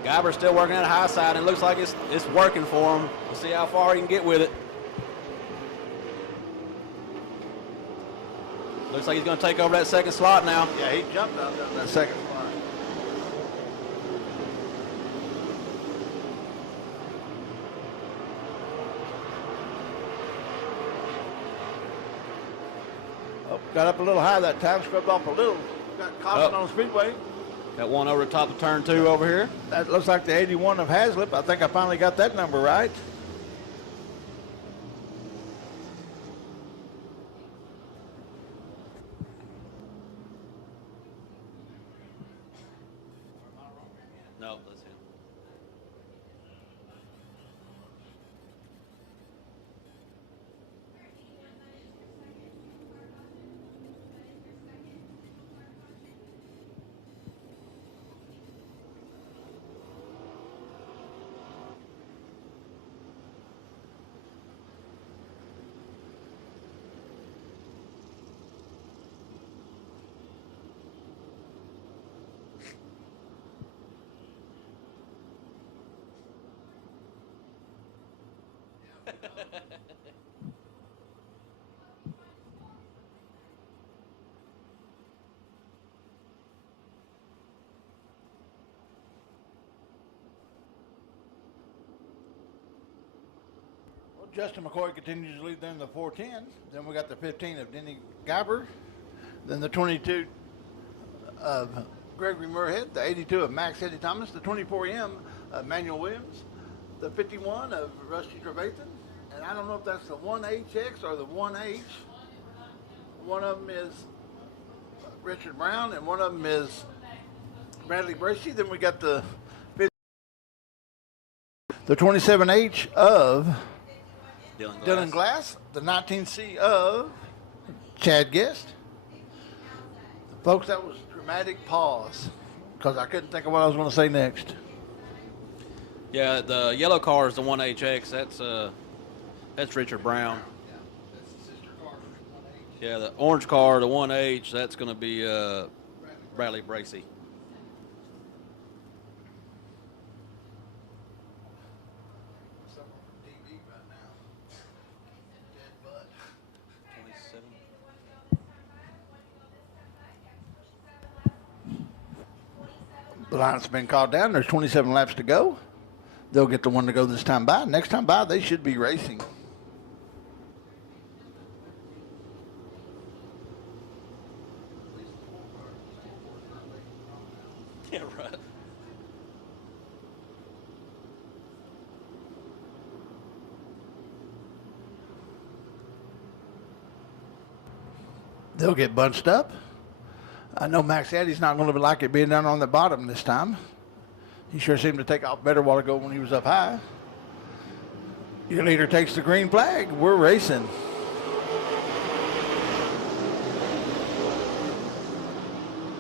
Guyver's still working at a high side, and it looks like it's working for him. We'll see how far he can get with it. Looks like he's going to take over that second slot now. Yeah, he jumped out of that second slot. Oh, got up a little high that time, scrubbed off a little. Got caution on the Speedway. Got one over the top of turn 2 over here. That looks like the 81 of Haslip. I think I finally got that number right. No, that's him. Well, Justin McCoy continues to lead there in the 410. Then we got the 15 of Denny Guyber. Then the 22 of Gregory Murhead. The 82 of Max Eddie Thomas. The 24M of Manuel Williams. The 51 of Rusty Trevathan. And I don't know if that's the 1HX or the 1H. One of them is Richard Brown, and one of them is Bradley Bracey. Then we got the 27H of Dylan Glass. The 19C of Chad Guest. Folks, that was a dramatic pause because I couldn't think of what I was going to say next. Yeah, the yellow car is the 1HX. That's That's Richard Brown. Yeah, the orange car, the 1H, that's going to be Bradley Bracy. The line's been called down. There's 27 laps to go. They'll get the one to go this time by. Next time by, they should be racing. Yeah, right. They'll get bunched up. I know Max Eddy's not going to like it being down on the bottom this time. He sure seemed to take off better a while ago when he was up high. Your leader takes the green flag. We're racing.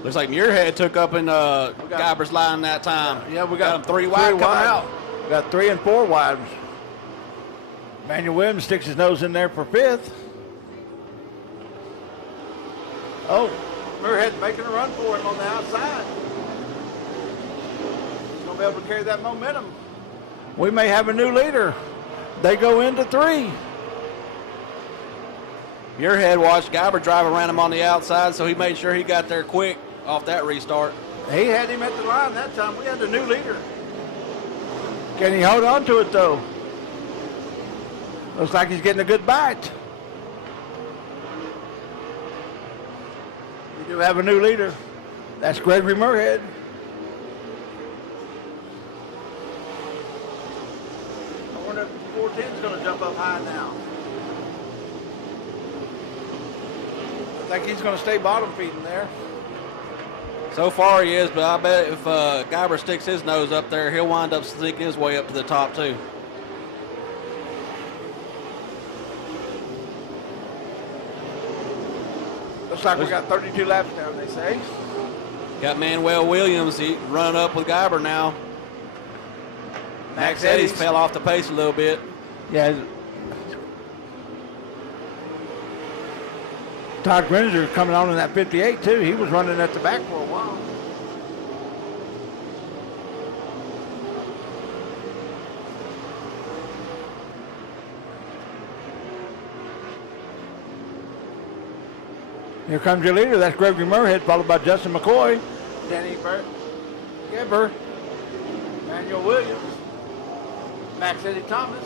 Looks like Muirhead took up in Guyber's line that time. Yeah, we got him 3 wide coming out. We got 3 and 4 wide. Manuel Williams sticks his nose in there for 5th. Oh, Muirhead's making a run for him on the outside. He's going to be able to carry that momentum. We may have a new leader. They go into 3. Muirhead watched Guyber drive around him on the outside, so he made sure he got there quick off that restart. He had him at the line that time. We had a new leader. Can he hold on to it, though? Looks like he's getting a good bite. We do have a new leader. That's Gregory Muirhead. I wonder if 410 is going to jump up high now. I think he's going to stay bottom feeding there. So far he is, but I bet if Guyber sticks his nose up there, he'll wind up sneaking his way up to the top too. Looks like we got 32 laps now, they say. Got Manuel Williams, he run up with Guyber now. Max Eddy's fell off the pace a little bit. Yeah. Todd Grinzer coming on in that 58 too. He was running at the back for a while. Here comes your leader. That's Gregory Muirhead, followed by Justin McCoy, Danny Gebber, Manuel Williams, Max Eddie Thomas.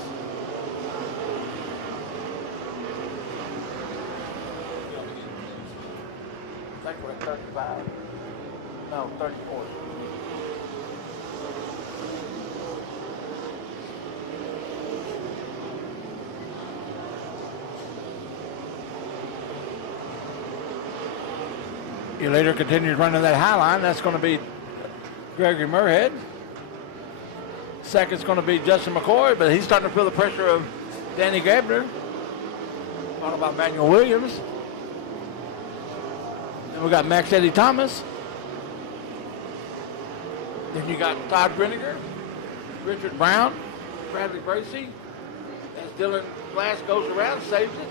I think we're at 35. No, 34. Your leader continues running that high line. That's going to be Gregory Muirhead. Second's going to be Justin McCoy, but he's starting to feel the pressure of Danny Gabner. Followed by Manuel Williams. Then we got Max Eddie Thomas. Then you got Todd Griniger, Richard Brown, Bradley Bracy. As Dylan Glass goes around, saves it.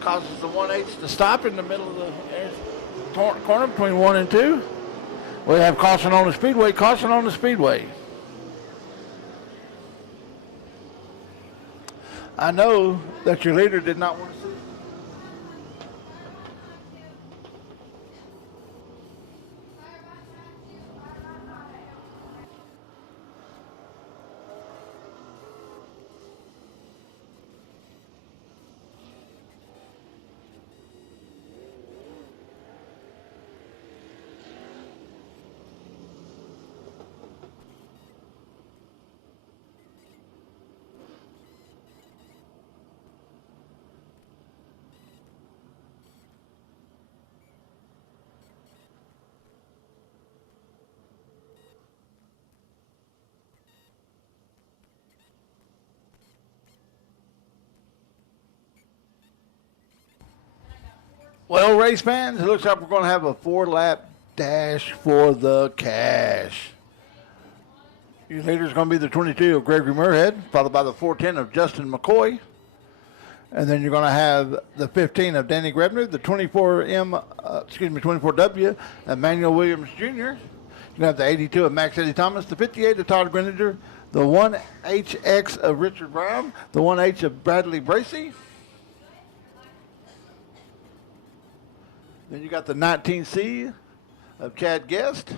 Causes the 1/8 to stop in the middle of the corner between 1 and 2. We have caution on the Speedway, caution on the Speedway. I know that your leader did not want to see. Well, race fans, it looks like we're going to have a 4-lap dash for the cash. Your leader is going to be the 22 of Gregory Muirhead, followed by the 410 of Justin McCoy. And then you're going to have the 15 of Danny Grebner, the 24W, Emmanuel Williams Jr. You're going to have the 82 of Max Eddie Thomas, the 58 of Todd Greninger, the 1HX of Richard Brown, the 1H of Bradley Bracey. Then you got the 19C of Chad Guest.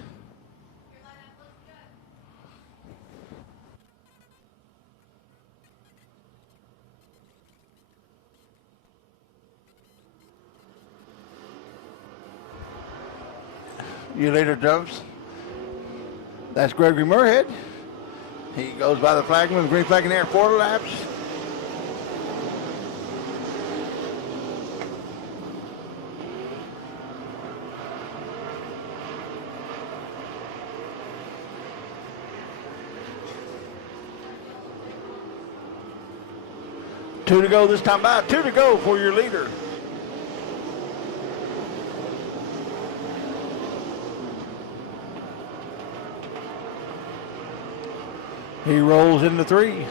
Your leader jumps. That's Gregory Muirhead. He goes by the flagman, the green flag in the air, 4 laps. Two to go this time by. 2 to go for your leader. He rolls into 3.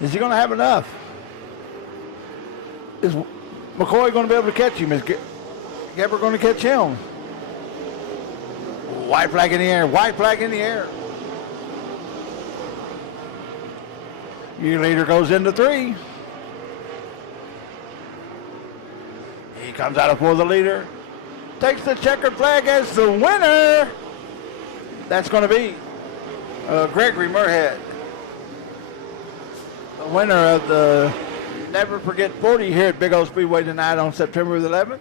Is he going to have enough? Is McCoy going to be able to catch him? Is Gebber going to catch him? White flag in the air. White flag in the air. Your leader goes into 3. He comes out for the leader. Takes the checkered flag as the winner. That's going to be Gregory Muirhead, the winner of the Never Forget 40 here at Big O Speedway tonight on September the 11th,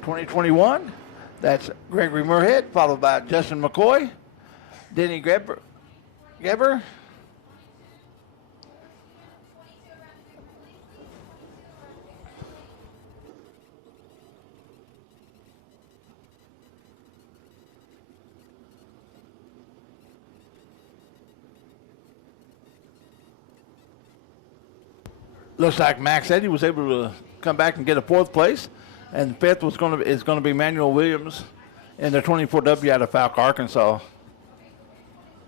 2021. That's Gregory Muirhead, followed by Justin McCoy, Denny Gebber. Looks like Max Eddy was able to come back and get a 4th place, and 5th is going to be Manuel Williams in the 24W out of Falk, Arkansas.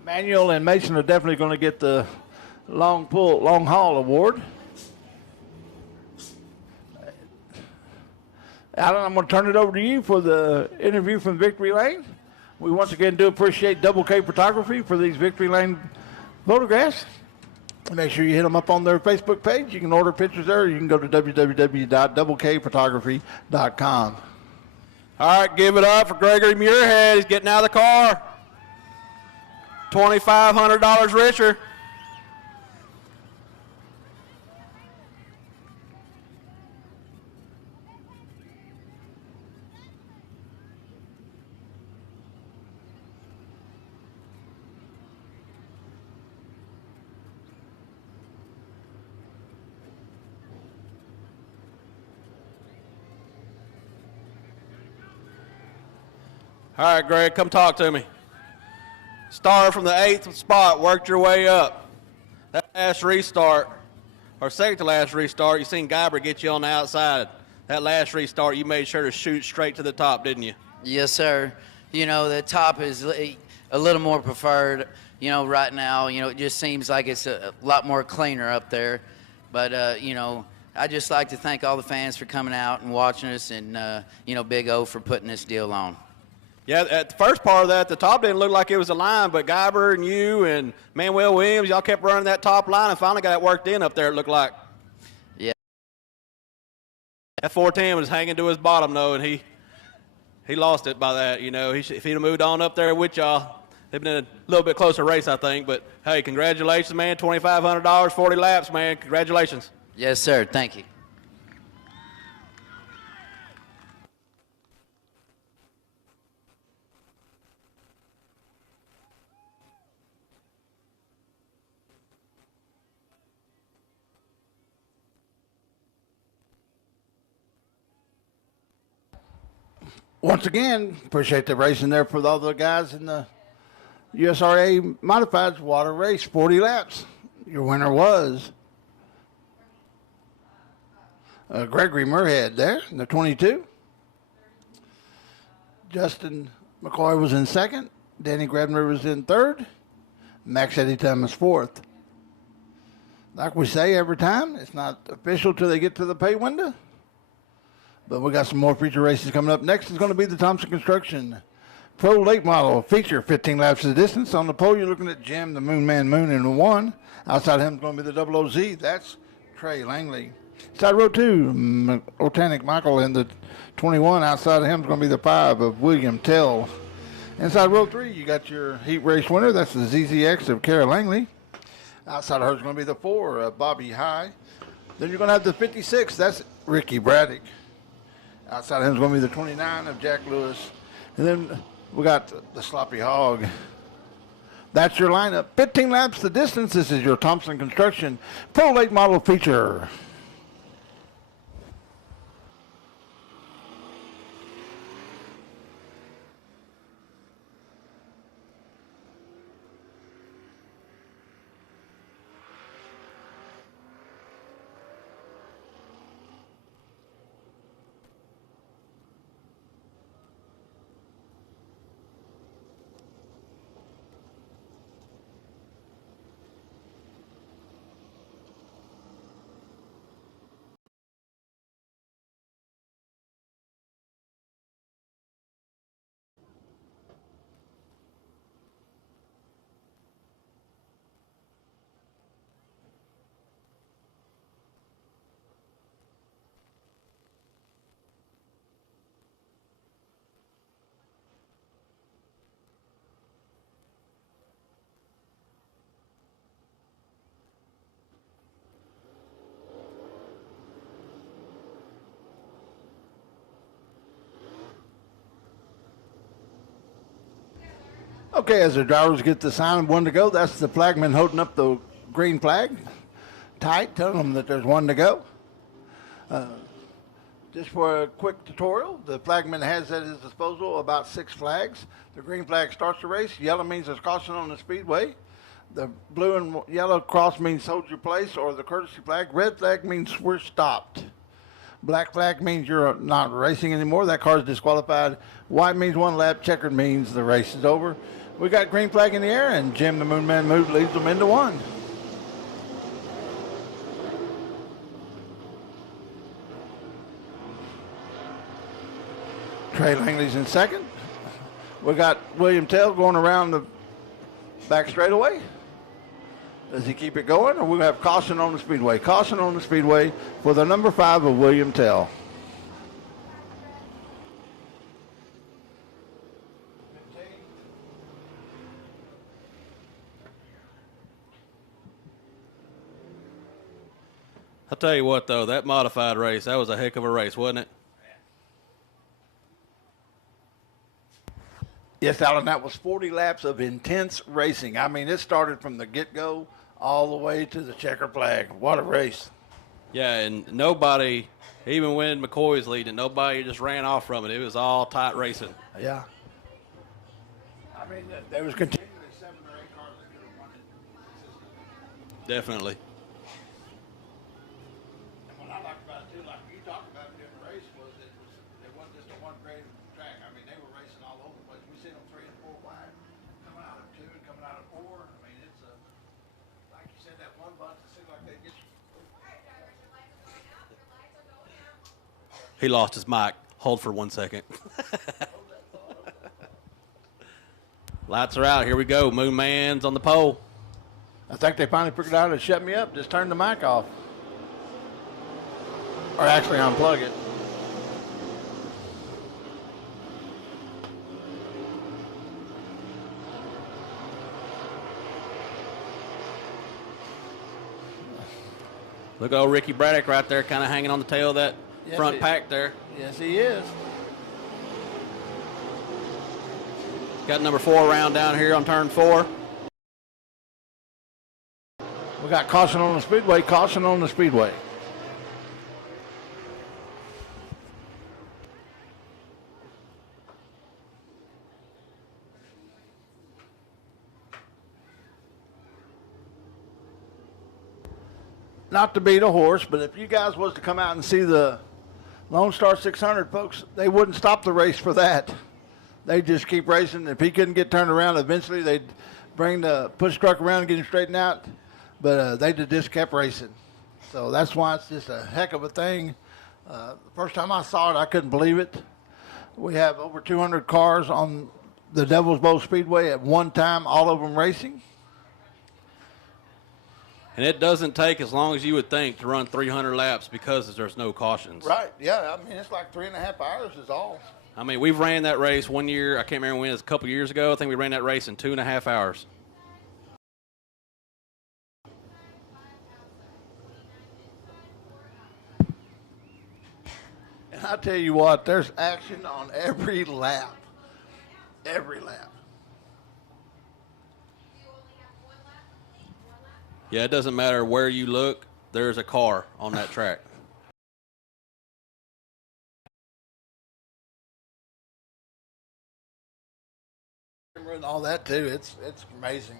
Manuel and Mason are definitely going to get the long haul award. Alan, I'm going to turn it over to you for the interview from Victory Lane. We once again do appreciate Double K Photography for these Victory Lane photographs. Make sure you hit them up on their Facebook page. You can order pictures there, or you can go to www.doubleKphotography.com. All right, give it up for Gregory Muirhead. He's getting out of the car. $2,500 richer. All right, Greg, come talk to me. Started from the 8th spot, worked your way up. That last restart, or second to last restart, you seen Guyber get you on the outside. That last restart, you made sure to shoot straight to the top, didn't you? Yes, sir. You know, the top is a little more preferred, you know, right now. You know, it just seems like it's a lot more cleaner up there. But, you know, I'd just like to thank all the fans for coming out and watching us, and, you know, Big O for putting this deal on. Yeah, at the first part of that, the top didn't look like it was a line, but Guyber and you and Manuel Williams, y'all kept running that top line and finally got it worked in up there, it looked like. Yeah. That 410 was hanging to his bottom, though, and he lost it by that. You know, if he'd have moved on up there with y'all, they'd been a little bit closer race, I think. But, hey, congratulations, man. $2,500, 40 laps, man. Congratulations. Yes, sir. Thank you. Once again, appreciate the racing there for all the guys in the USRA Modifieds Water Race, 40 laps. Your winner was Gregory Muirhead there in the 22. Justin McCoy was in second. Danny Grebner was in third. Max Eddie Thomas fourth. Like we say every time, it's not official till they get to the pay window. But we got some more feature races coming up. Next is going to be the Thompson Construction Pro Late Model feature, 15 laps of the distance. On the pole, you're looking at Jim, the Moon Man Moon in 1. Outside him is going to be the Double OZ. That's Trey Langley. Inside row 2, Otanic Michael in the 21. Outside of him is going to be the 5 of William Tell. Inside row 3, you got your heat race winner. That's the ZZX of Kara Langley. Outside of her is going to be the 4 of Bobby High. Then you're going to have the 56. That's Ricky Braddock. Outside of him is going to be the 29 of Jack Lewis. And then we got the Sloppy Hog. That's your lineup. 15 laps the distance. This is your Thompson Construction Pro Late Model feature. Okay, as the drivers get the sign of 1 to go, that's the flagman holding up the green flag. Tight, telling them that there's 1 to go. Just for a quick tutorial, the flagman has at his disposal about 6 flags. The green flag starts the race. Yellow means there's caution on the speedway. The blue and yellow cross means hold your place or the courtesy flag. Red flag means we're stopped. Black flag means you're not racing anymore. That car is disqualified. White means 1 lap. Checkered means the race is over. We got green flag in the air, and Jim the Moon Man Mood leads them into 1. Trey Langley's in second. We got William Tell going around the back straightaway. Does he keep it going, or we'll have caution on the speedway? Caution on the speedway for the number 5 of William Tell. I'll tell you what, though, that modified race, that was a heck of a race, wasn't it? Yes, Alan, that was 40 laps of intense racing. I mean, it started from the get-go all the way to the checker flag. What a race. Yeah, and nobody, even when McCoy's leading, nobody just ran off from it. It was all tight racing. Yeah. I mean, there was continually 7 or 8 cars that could have won it. Definitely. What I liked about it, too, like you talked about during the race, was it wasn't just a one-grade track. I mean, they were racing all over the place. We seen them 3 and 4 wide, coming out of 2 and coming out of 4. I mean, it's like you said, that one bunch, it seemed like they'd get you. He lost his mic. Hold for 1 second. Lights are out. Here we go. Moon Man's on the pole. I think they finally figured out how to shut me up. Just turn the mic off. Or actually unplug it. Look at old Ricky Braddock right there kind of hanging on the tail of that front pack there. Yes, he is. Got number 4 around down here on turn 4. We got caution on the speedway, caution on the speedway. Not to beat a horse, but if you guys was to come out and see the Lone Star 600, folks, they wouldn't stop the race for that. They'd just keep racing. If he couldn't get turned around, eventually they'd bring the push truck around and get him straightened out. But they just kept racing. So that's why it's just a heck of a thing. The first time I saw it, I couldn't believe it. We have over 200 cars on the Devil's Bowl Speedway at one time, all of them racing. And it doesn't take as long as you would think to run 300 laps because there's no cautions. Right, yeah. I mean, it's like 3.5 hours is all. I mean, we've ran that race one year. I can't remember when it was, a couple years ago. I think we ran that race in 2.5 hours. And I tell you what, there's action on every lap. Every lap. Yeah, it doesn't matter where you look. There's a car on that track. And all that too. It's amazing.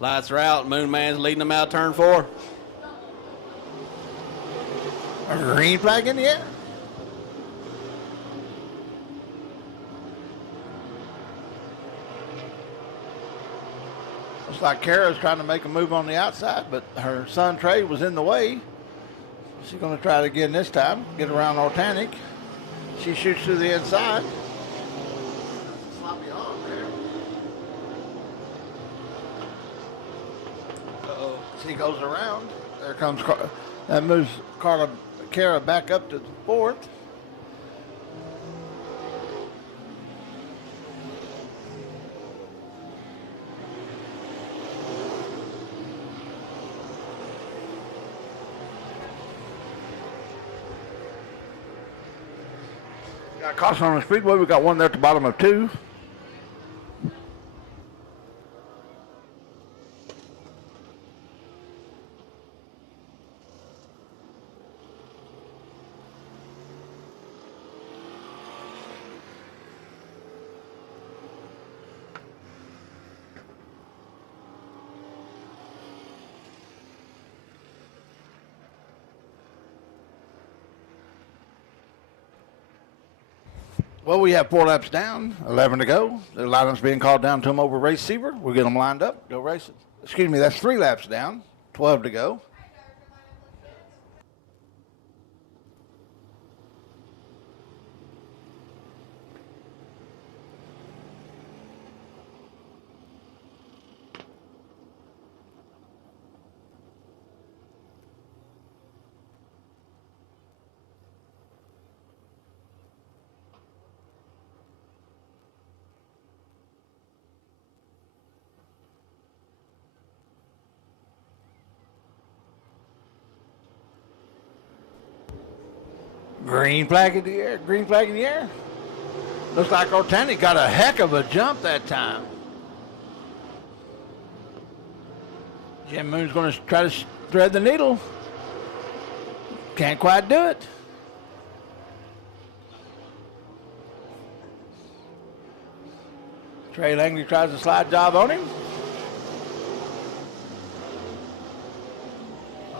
Lights are out. Moon Man's leading them out turn 4. A green flag in the air. Looks like Kara's trying to make a move on the outside, but her son Trey was in the way. She's going to try it again this time. Get around Ortanic. She shoots to the inside. Sloppy hog there. Uh-oh. She goes around. There comes that moves Kara back up to the 4th. Got caution on the Speedway. We got one there at the bottom of 2. Well, we have 4 laps down, 11 to go. The lineup's being called down to them over race Seaver. We'll get them lined up, go racing. Excuse me, that's 3 laps down, 12 to go. Green flag in the air, green flag in the air. Looks like Ortani got a heck of a jump that time. Jim Moon's going to try to thread the needle. Can't quite do it. Trey Langley tries a slide job on him.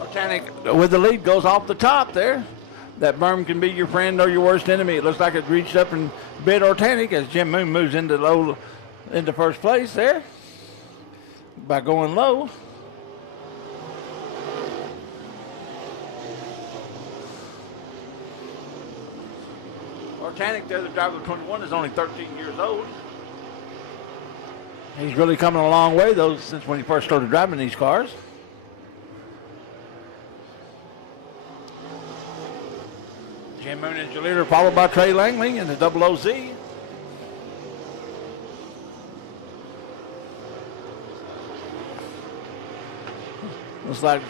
Ortani with the lead goes off the top there. That berm can be your friend or your worst enemy. It looks like it reached up and bit Ortanic as Jim Moon moves into first place there by going low. Ortanic, the other driver of 21, is only 13 years old. He's really coming a long way, though, since when he first started driving these cars. Jim Moon is your leader, followed by Trey Langley in the double OZ. Looks like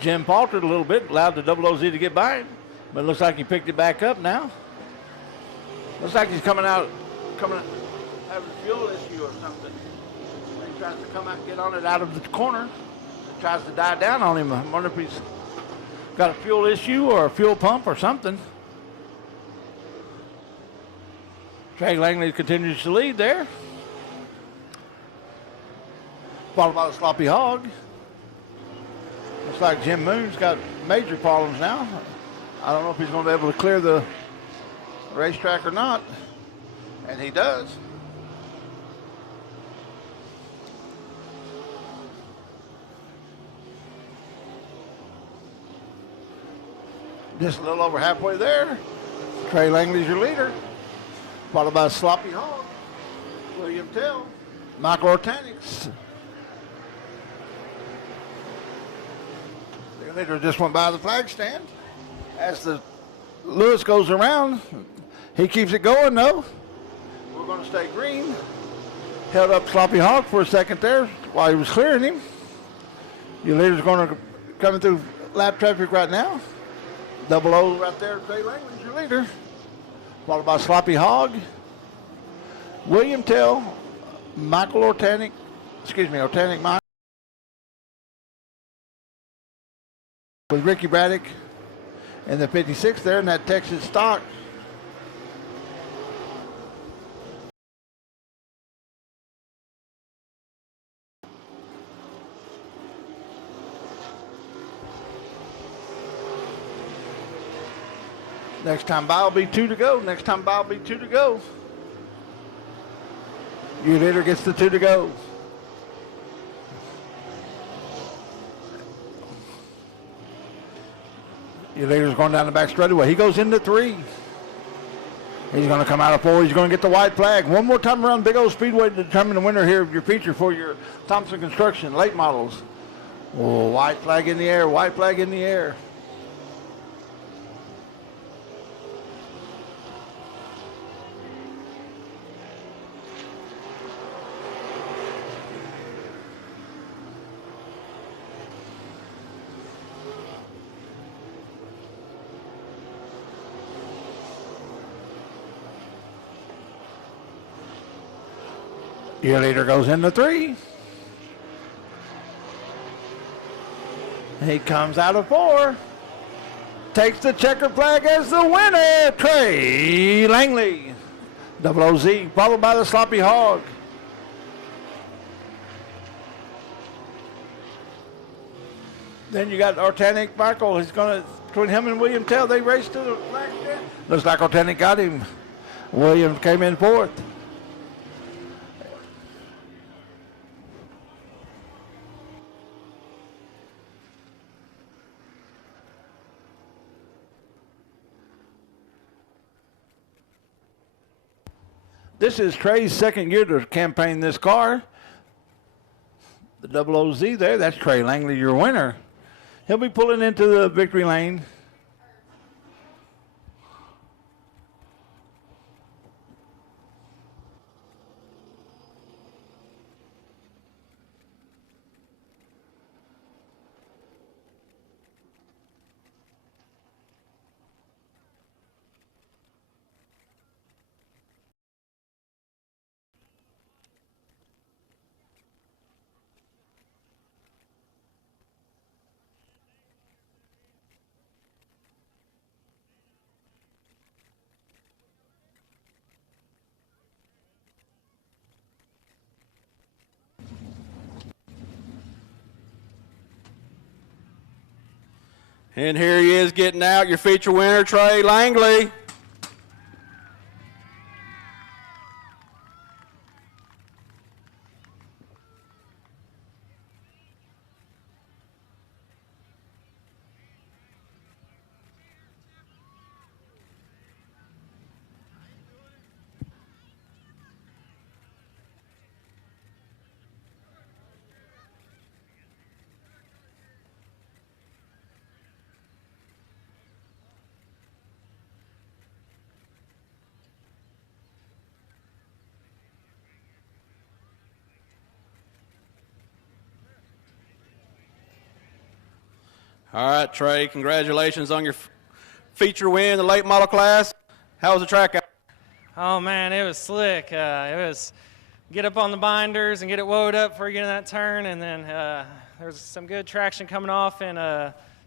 Jim faltered a little bit, allowed the double OZ to get by him, but it looks like he picked it back up now. Looks like he's having a fuel issue or something. He tries to come out and get on it out of the corner. It tries to die down on him. I wonder if he's got a fuel issue or a fuel pump or something. Trey Langley continues to lead there. Followed by the sloppy hog. Looks like Jim Moon's got major problems now. I don't know if he's going to be able to clear the racetrack or not. And he does. Just a little over halfway there. Trey Langley's your leader. Followed by Sloppy Hog, William Tell, Michael Ortanix. The leader just went by the flag stand. As the Lewis goes around, he keeps it going though. We're going to stay green. Held up Sloppy Hog for a second there while he was clearing him. Your leader's going to coming through lap traffic right now. Double O right there, Trey Langley's your leader. Followed by Sloppy Hog, William Tell, Michael Ortanic, Ortanic Mike, with Ricky Braddock in the 56 there in that Texas stock. Next time by will be 2 to go. Next time by will be 2 to go. Your leader gets the 2 to go. Your leader's going down the back straightaway. He goes into 3. He's going to come out of 4. He's going to get the white flag. One more time around Big O Speedway to determine the winner here of your feature for your Thompson Construction late models. Oh, white flag in the air. White flag in the air. Your leader goes into 3. He comes out of 4. Takes the checker flag as the winner, Trey Langley. Double OZ, followed by the Sloppy Hog. Then you got Ortanic Michael. He's going to, between him and William Tell, they race to the flag. Looks like Ortanic got him. William came in 4th. This is Trey's second year to campaign this car. The double OZ there, that's Trey Langley, your winner. He'll be pulling into the victory lane. And here he is getting out, your feature winner, Trey Langley. All right, Trey, congratulations on your feature win in the late model class. How was the track out? Oh, man, it was slick. It was get up on the binders and get it woed up before you get in that turn, and then there was some good traction coming off in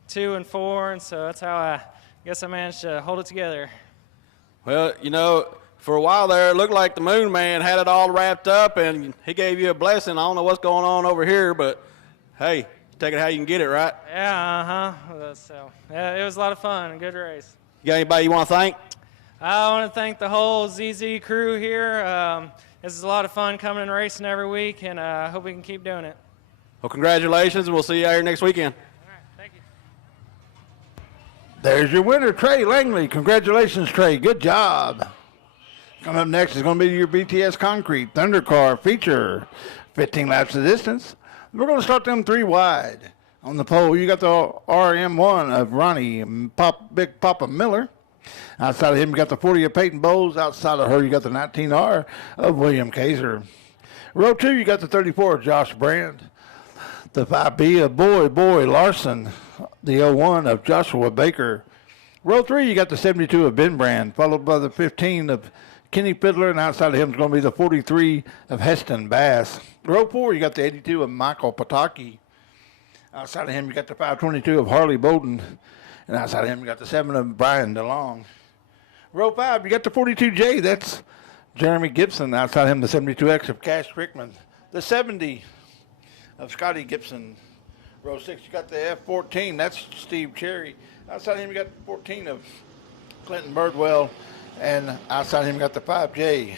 2 and 4, and so that's how I guess I managed to hold it together. Well, you know, for a while there, it looked like the Moon Man had it all wrapped up, and he gave you a blessing. I don't know what's going on over here, but, hey, take it how you can get it, right? Yeah, So, yeah, it was a lot of fun, a good race. You got anybody you want to thank? I want to thank the whole ZZ crew here. This is a lot of fun coming and racing every week, and I hope we can keep doing it. Well, congratulations, and we'll see you out here next weekend. All right, thank you. There's your winner, Trey Langley. Congratulations, Trey. Good job. Coming up next is going to be your BTS Concrete Thunder Car feature. 15 laps of distance. We're going to start them 3 wide. On the pole, you got the RM1 of Ronnie Big Papa Miller. Outside of him, you got the 40 of Peyton Bowles. Outside of her, you got the 19R of William Kaiser. Row 2, you got the 34 of Josh Brand. The 5B of Boy Larson. The 01 of Joshua Baker. Row 3, you got the 72 of Ben Brand, followed by the 15 of Kenny Fiddler, and outside of him is going to be the 43 of Heston Bass. Row 4, you got the 82 of Michael Pataki. Outside of him, you got the 522 of Harley Bowden. And outside of him, you got the 7 of Brian DeLong. Row 5, you got the 42J. That's Jeremy Gibson. Outside of him, the 72X of Cash Rickman. The 70 of Scotty Gibson. Row 6, you got the F14. That's Steve Cherry. Outside of him, you got the 14 of Clinton Birdwell. And outside of him, you got the 5J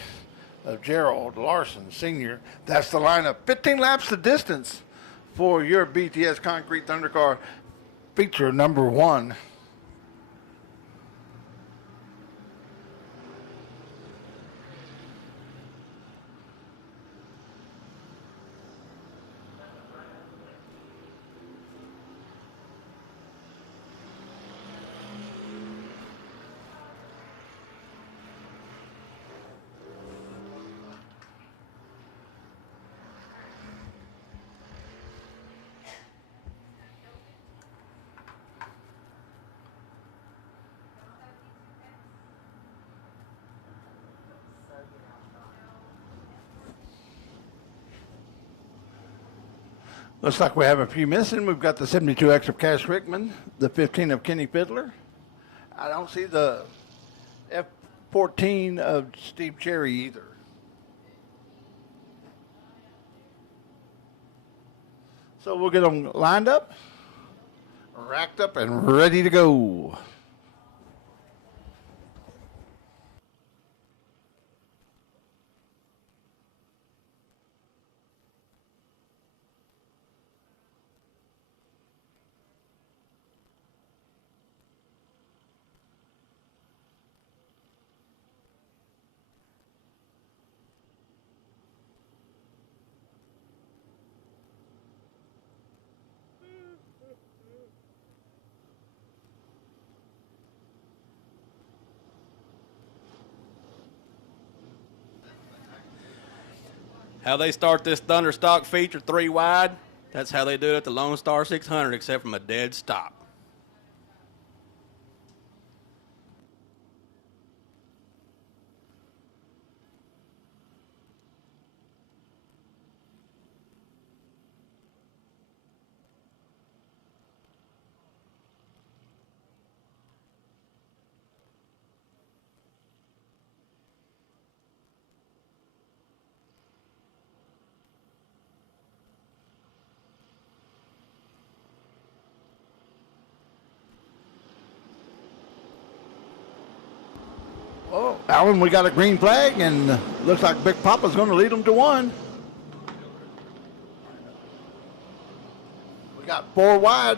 of Gerald Larson, Sr. That's the lineup. 15 laps the distance for your BTS Concrete Thunder Car feature number 1. Looks like we have a few missing. We've got the 72X of Cash Rickman, the 15 of Kenny Fiddler. I don't see the F14 of Steve Cherry either. So we'll get them lined up, racked up, and ready to go. How they start this Thunderstock feature 3 wide, that's how they do it at the Lone Star 600, except from a dead stop. Oh, Alan, we got a green flag, and looks like Big Papa's going to lead them to 1. We got 4 wide.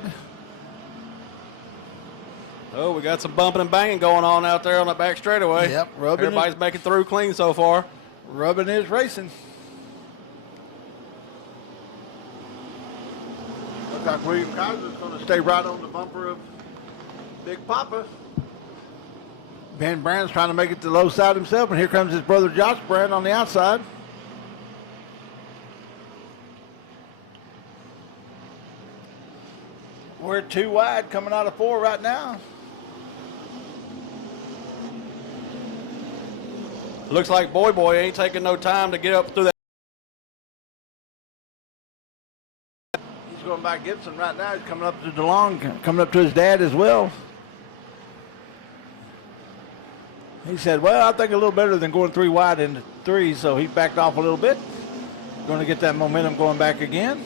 Oh, we got some bumping and banging going on out there on the back straightaway. Yep, everybody's making through clean so far. Rubbing is racing. Looks like William Kaiser's going to stay right on the bumper of Big Papa. Ben Brand's trying to make it to the low side himself, and here comes his brother Josh Brand on the outside. We're 2 wide coming out of 4 right now. Looks like Boy ain't taking no time to get up through that. He's going by Gibson right now. He's coming up to DeLong, coming up to his dad as well. He said, well, I think a little better than going 3 wide into 3, so he backed off a little bit. Going to get that momentum going back again.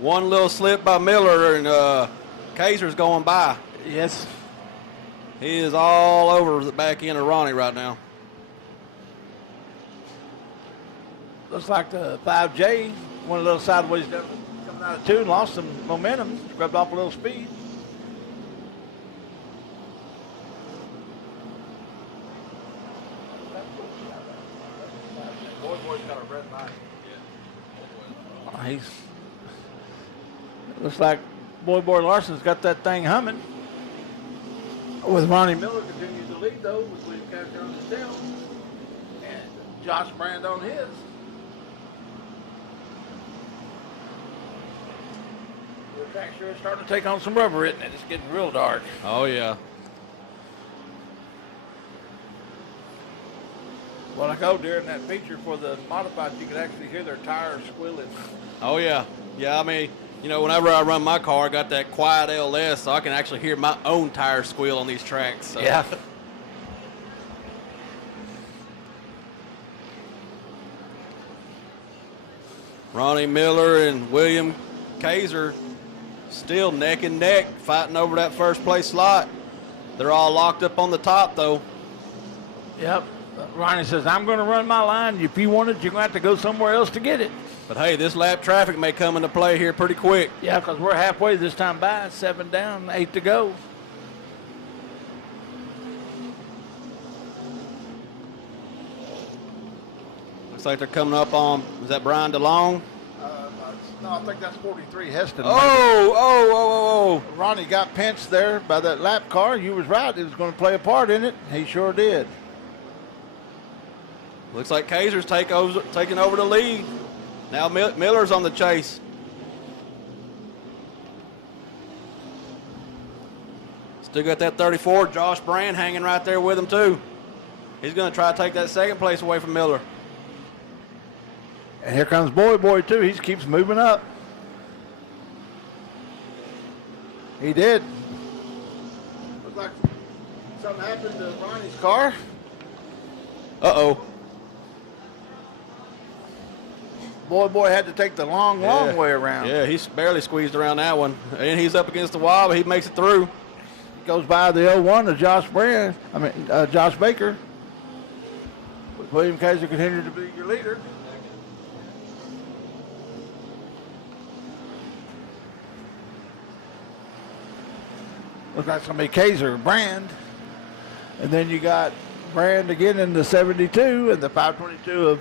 One little slip by Miller, and Kaiser's going by. Yes. He is all over the back end of Ronnie right now. Looks like the 5J went a little sideways down, coming Coming out of 2 and lost some momentum, scrubbed off a little speed. Boy's got a red light. He's looks like Boy Larson's got that thing humming. With Ronnie Miller continues to lead though, with William Kaiser on his tail, and Josh Brand on his. The track sure is starting to take on some rubber, isn't it? It's getting real dark. Oh, yeah. Well, like during that feature for the modified, you could actually hear their tires squealing. Oh, yeah. Yeah, I mean, you know, whenever I run my car, I got that quiet LS, so I can actually hear my own tires squeal on these tracks. So. Yeah. Ronnie Miller and William Kaiser still neck and neck fighting over that first place slot. They're all locked up on the top, though. Yep. Ronnie says, I'm going to run my line. If you want it, you're going to have to go somewhere else to get it. But, hey, this lap traffic may come into play here pretty quick. Yeah, because we're halfway this time by. 7 down, 8 to go. Looks like they're coming up on, is that Brian DeLong? No, I think that's 43 Heston. Oh. Ronnie got pinched there by that lap car. You was right. He was going to play a part in it. He sure did. Looks like Kaiser's taking over the lead. Now Miller's on the chase. Still got that 34, Josh Brand, hanging right there with him, too. He's going to try to take that second place away from Miller. And here comes Boy, too. He keeps moving up. He did. Looks like something happened to Ronnie's car. Uh-oh. Boy had to take the long way around. Yeah, he's barely squeezed around that one. And he's up against the wall, but he makes it through. Goes by the 01 of Josh Baker. With William Kaiser continue to be your leader. Looks like it's going to be Kaiser, Brand. And then you got Brand again in the 72 and the 522 of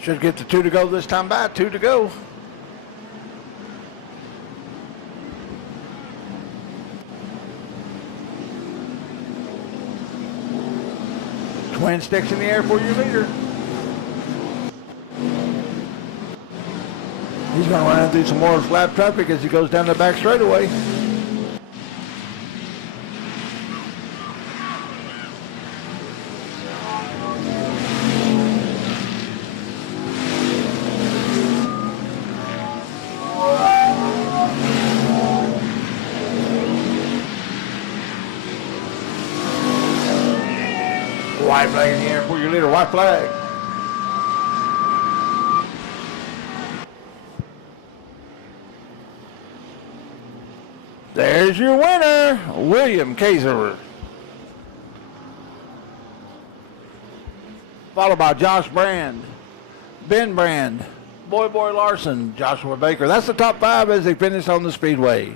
should get the 2 to go this time by. 2 to go. Twin sticks in the air for your leader. He's going to run through some more lap traffic as he goes down the back straightaway. White flag in the air for your leader. White flag. There's your winner, William Kaiser. Followed by Josh Brand, Ben Brand, Boy Larson, Joshua Baker. That's the top 5 as they finish on the Speedway.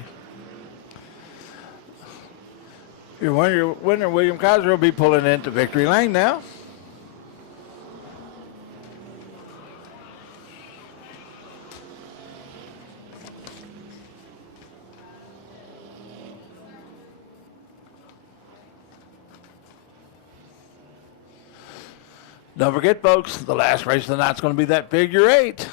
Your winner, William Kaiser, will be pulling into victory lane now. Don't forget, folks, the last race of the night is going to be that figure 8.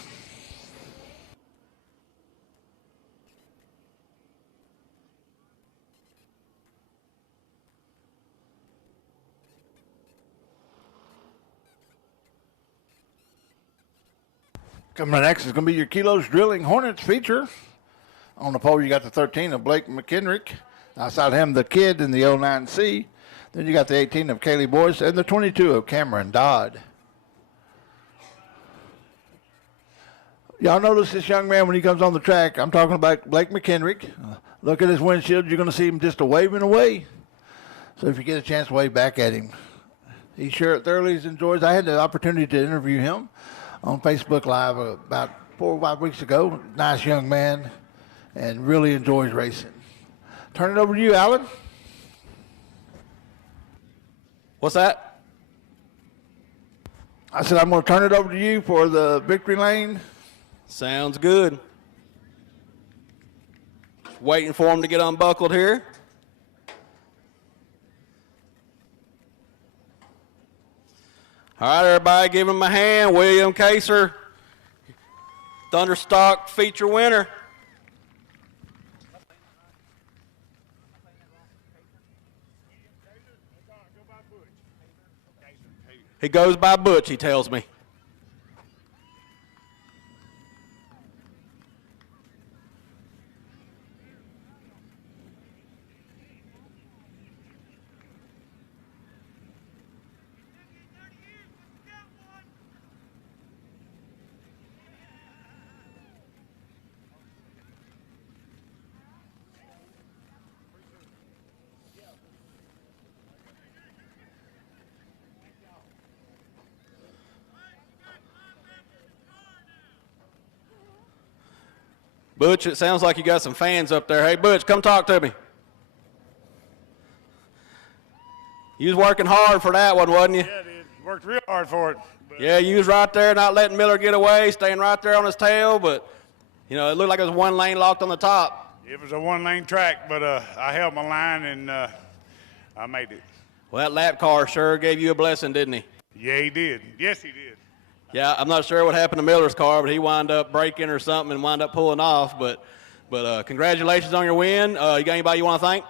Coming up next is going to be your Kilos Drilling Hornets feature. On the pole, you got the 13 of Blake McKendrick. Outside him, the kid in the 09C. Then you got the 18 of Kaylee Boyce and the 22 of Cameron Dodd. Y'all notice this young man when he comes on the track. I'm talking about Blake McKendrick. Look at his windshield. You're going to see him just waving away. So if you get a chance to wave back at him, he sure thoroughly enjoys. I had the opportunity to interview him on Facebook Live about 4 or 5 weeks ago. Nice young man and really enjoys racing. Turn it over to you, Alan. What's that? I said I'm going to turn it over to you for the victory lane. Sounds good. Waiting for him to get unbuckled here. All right, everybody, give him a hand. William Kaser, Thunderstock feature winner. He goes by Butch, he tells me. Butch, it sounds like you got some fans up there. Hey, Butch, come talk to me. You was working hard for that one, wasn't you? Yeah, dude. Worked real hard for it. Yeah, you was right there, not letting Miller get away, staying right there on his tail, but, you know, it looked like it was one lane locked on the top. It was a one-lane track, but I held my line, and I made it. Well, that lap car sure gave you a blessing, didn't he? Yeah, he did. Yes, he did. Yeah, I'm not sure what happened to Miller's car, but he wound up braking or something and wound up pulling off. But congratulations on your win. You got anybody you want to thank?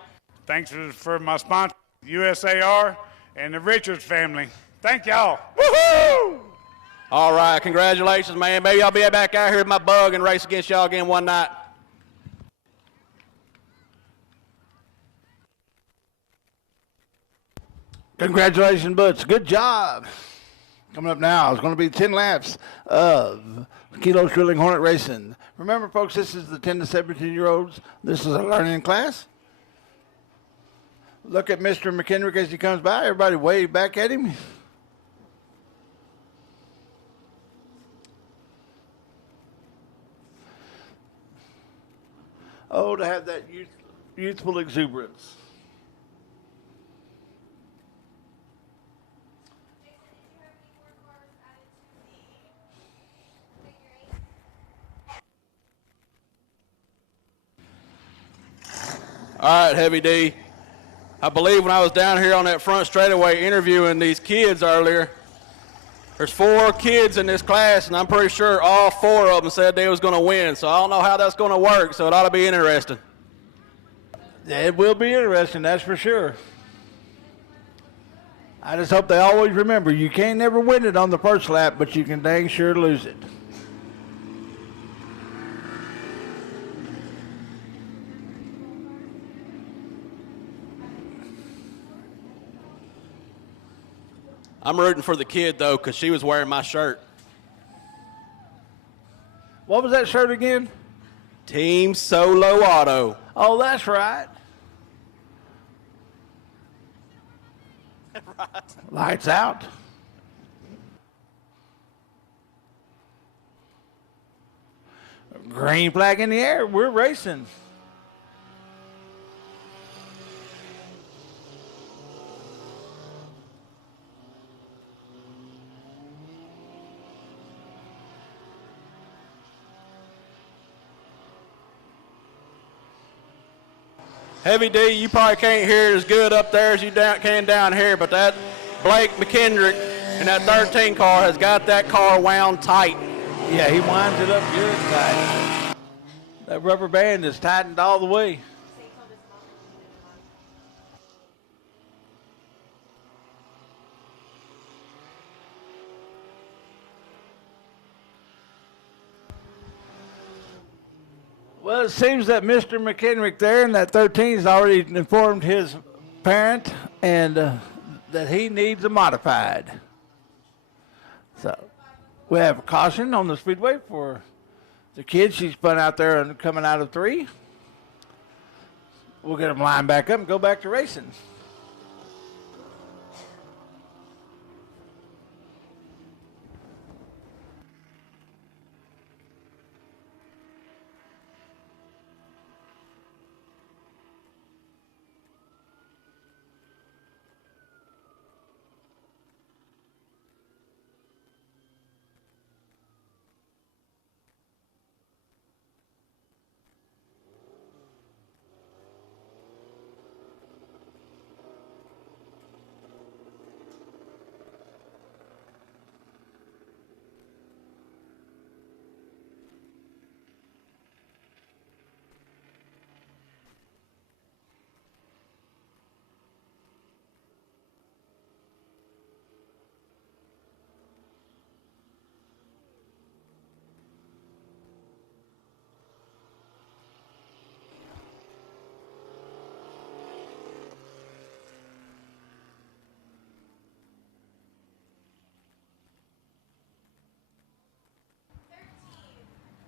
Thanks for my sponsor, USAR, and the Richards family. Thank y'all. Woohoo! All right, congratulations, man. Maybe I'll be back out here with my bug and race against y'all again one night. Congratulations, Butch. Good job. Coming up now is going to be 10 laps of Kilos Drilling Hornet Racing. Remember, folks, this is the 10 to 17-year-olds. This is a learning class. Look at Mr. McKendrick as he comes by. Everybody wave back at him. Oh, to have that youthful exuberance. All right, Heavy D. I believe when I was down here on that front straightaway interviewing these kids earlier, there's 4 kids in this class, and I'm pretty sure all 4 of them said they was going to win. So I don't know how that's going to work, so it ought to be interesting. It will be interesting, that's for sure. I just hope they always remember you can't never win it on the first lap, but you can dang sure lose it. I'm rooting for the kid, though, because she was wearing my shirt. What was that shirt again? Team Solo Auto. Oh, that's right. Right. Lights out. Green flag in the air. We're racing. Heavy D, you probably can't hear it as good up there as you can down here, but that Blake McKendrick in that 13 car has got that car wound tight. Yeah, he winds it up good tight. That rubber band is tightened all the way. Well, it seems that Mr. McKendrick there in that 13 has already informed his parent and that he needs a modified. So we have a caution on the Speedway for The kid, she spun out there and coming out of 3. We'll get them lined back up and go back to racing.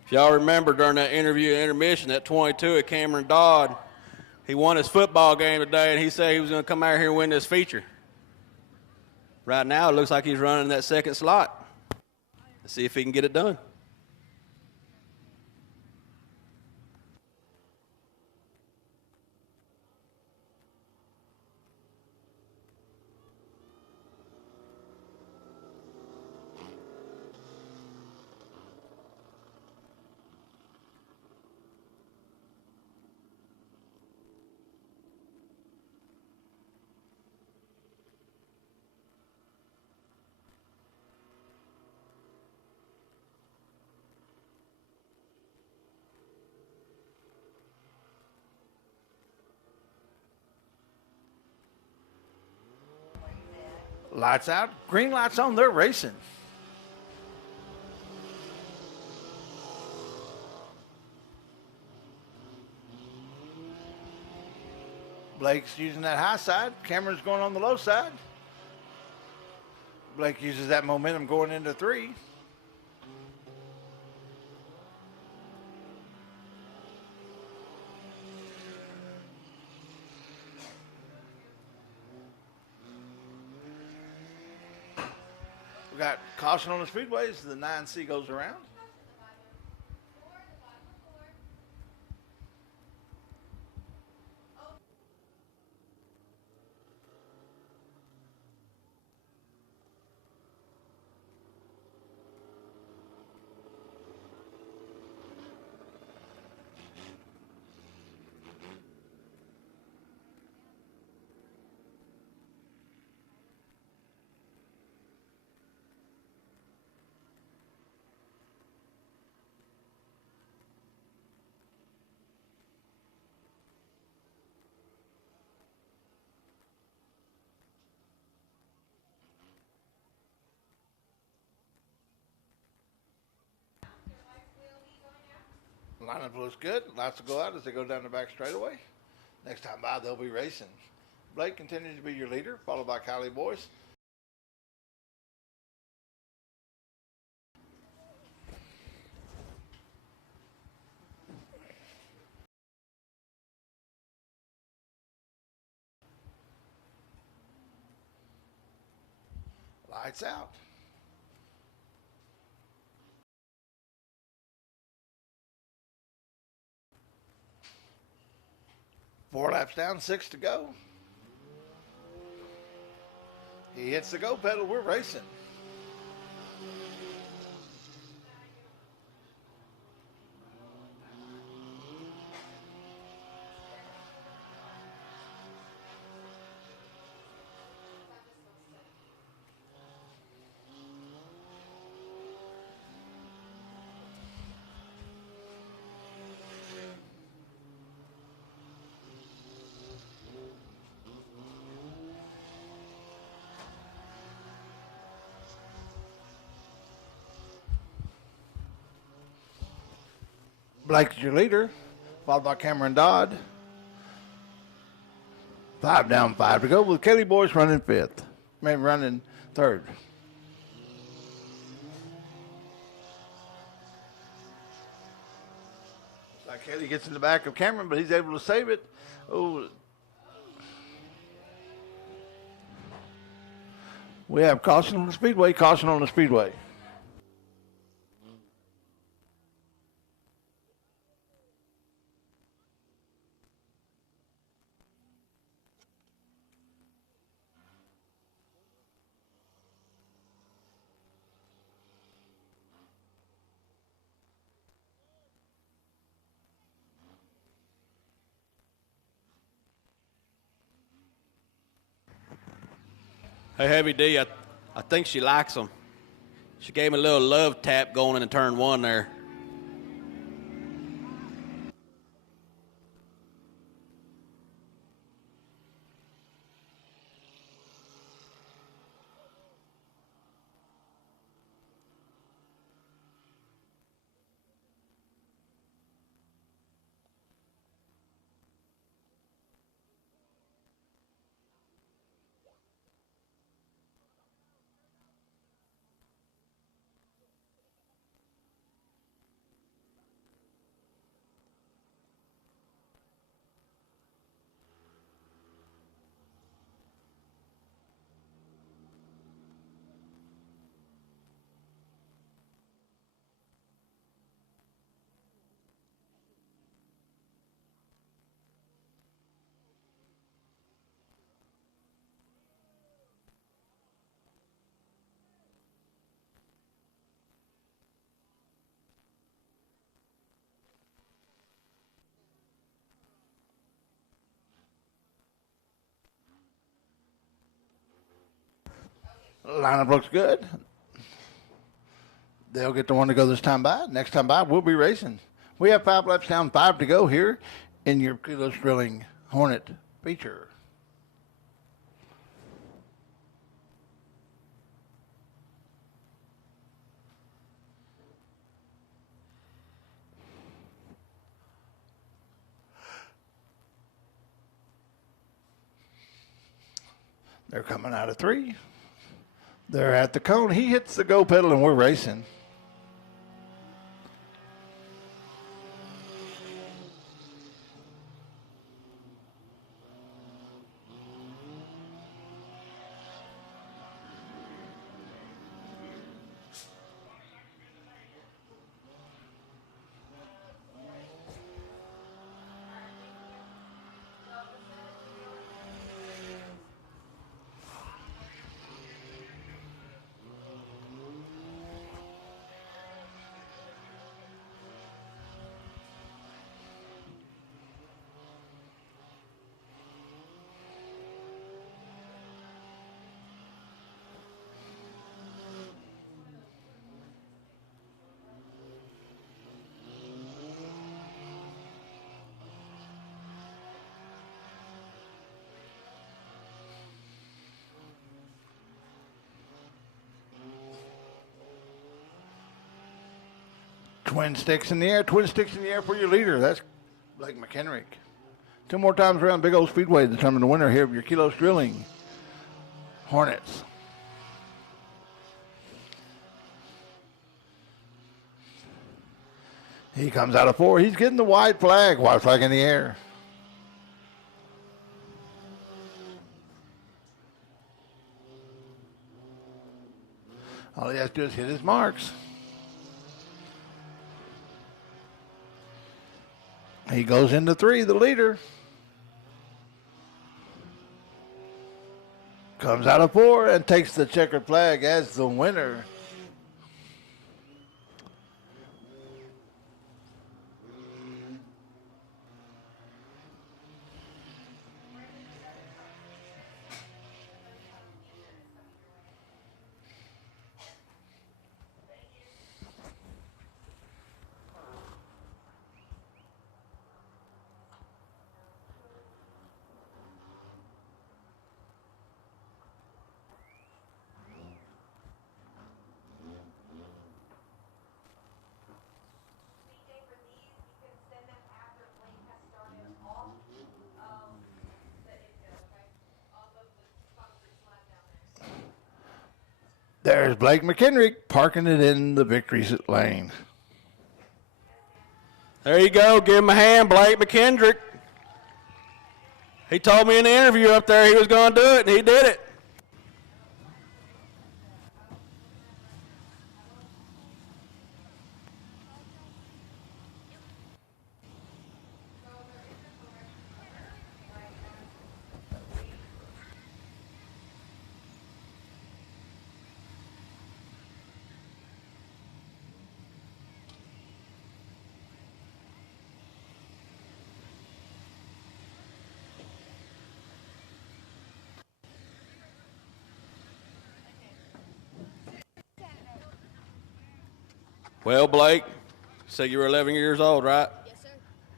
If y'all remember during that interview intermission, that 22 at Cameron Dodd, he won his football game today, and he said he was going to come out here and win this feature. Right now, it looks like he's running that second slot. Let's see if he can get it done. Lights out, green lights on, they're racing. Blake's using that high side. Cameron's going on the low side. Blake uses that momentum going into 3. We got caution on the speedway as the 9C goes around. Lineup looks good. Lights will go out as they go down the back straightaway. Next time by, they'll be racing. Blake continues to be your leader, followed by Kylie Boyce. Lights out. Four laps down, 6 to go. He hits the go pedal. We're racing. Blake's your leader, followed by Cameron Dodd. 5 down, 5 to go, with Kelly Boyce running 5th. Maybe running 3rd. Kelly gets in the back of Cameron, but he's able to save it. Oh. We have caution on the Speedway, caution on the Speedway. Hey, Heavy D, I think she likes them. She gave me a little love tap going into turn one there. Lineup looks good. They'll get the one to go this time by. Next time by, we'll be racing. We have 5 laps down, 5 to go here in your Keyless Drilling Hornet feature. They're coming out of 3. They're at the cone. He hits the go pedal, and we're racing. Twin sticks in the air. Twin sticks in the air for your leader. That's Blake McHenrick. 2 more times around Big Old Speedway to determine the winner here of your Keyless Drilling Hornets. He comes out of 4. He's getting the white flag. White flag in the air. All he has to do is hit his marks. He goes into 3, the leader. Comes out of 4 and takes the checkered flag as the winner. There's Blake McHenrick parking it in the victory lane. There you go. Give him a hand, Blake McKendrick. He told me in the interview up there he was going to do it, and he did it. Well, Blake, so you were 11 years old, right? Yes, sir.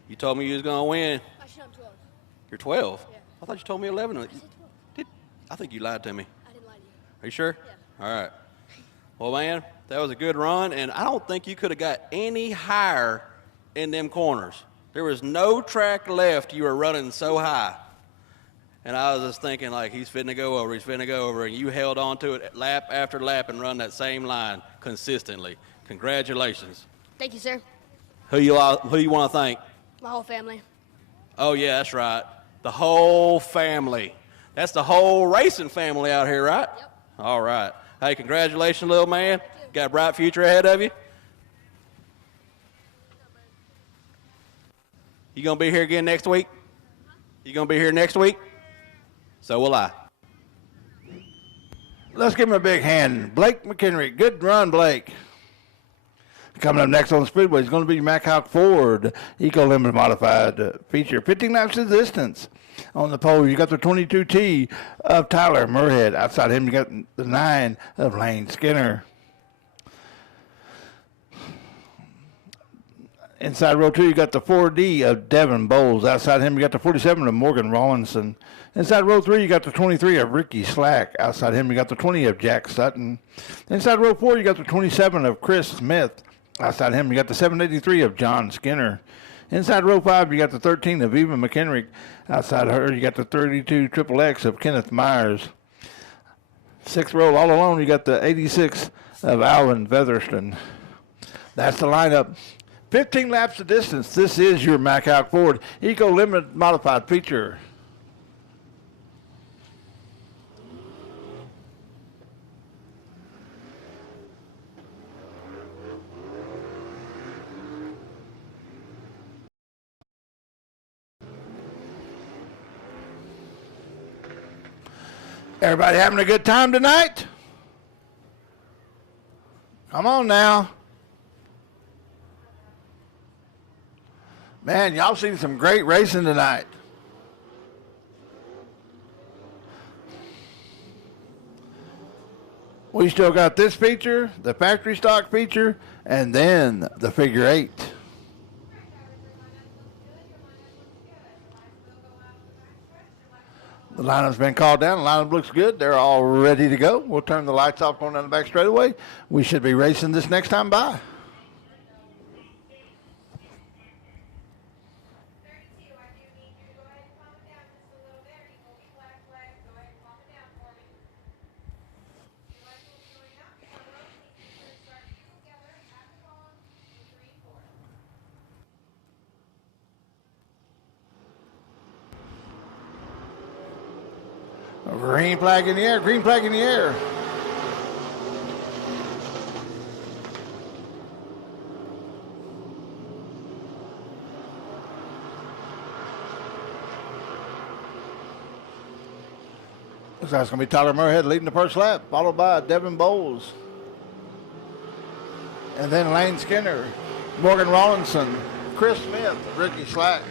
You told me you was going to win. Actually, I'm 12. You're 12? Yeah. I thought you told me 11. I said 12. I think you lied to me. I didn't lie to you. Are you sure? Yeah. All right. Well, man, that was a good run, and I don't think you could have got any higher in them corners. There was no track left. You were running so high. And I was just thinking, like, he's finna go over, and you held on to it lap after lap and run that same line consistently. Congratulations. Thank you, sir. Who you want to thank? My whole family. Oh, yeah, that's right. The whole family. That's the whole racing family out here, right? Yep. All right. Hey, congratulations, little man. Got a bright future ahead of you. You going to be here again next week? You going to be here next week? So will I. Let's give him a big hand. Blake McHenry. Good run, Blake. Coming up next on the Speedway is going to be Mack Hawk Ford Eco Limited Modified feature. 15 laps of distance. On the pole, you got the 22T of Tyler Murhead. Outside him, you got the 9 of Lane Skinner. Inside row 2, you got the 4D of Devin Bowles. Outside him, you got the 47 of Morgan Rawlinson. Inside row 3, you got the 23 of Ricky Slack. Outside him, you got the 20 of Jack Sutton. Inside row 4, you got the 27 of Chris Smith. Outside him, you got the 783 of John Skinner. Inside row 5, you got the 13 of Eva McHenry. Outside her, you got the 32 XXX of Kenneth Myers. 6th row, all alone, you got the 86 of Alvin Featherston. That's the lineup. 15 laps of distance. This is your Mack Hawk Ford Eco Limited Modified feature. Everybody having a good time tonight? Come on now. Man, y'all seen some great racing tonight. We still got this feature, the factory stock feature, and then the figure 8. The lineup's been called down. The lineup looks good. They're all ready to go. We'll turn the lights off going down the back straightaway. We should be racing this next time by. Green flag in the air, green flag in the air. Looks like it's going to be Tyler Murhead leading the first lap, followed by Devin Bowles. And then Lane Skinner, Morgan Rawlinson, Chris Smith, Ricky Slack.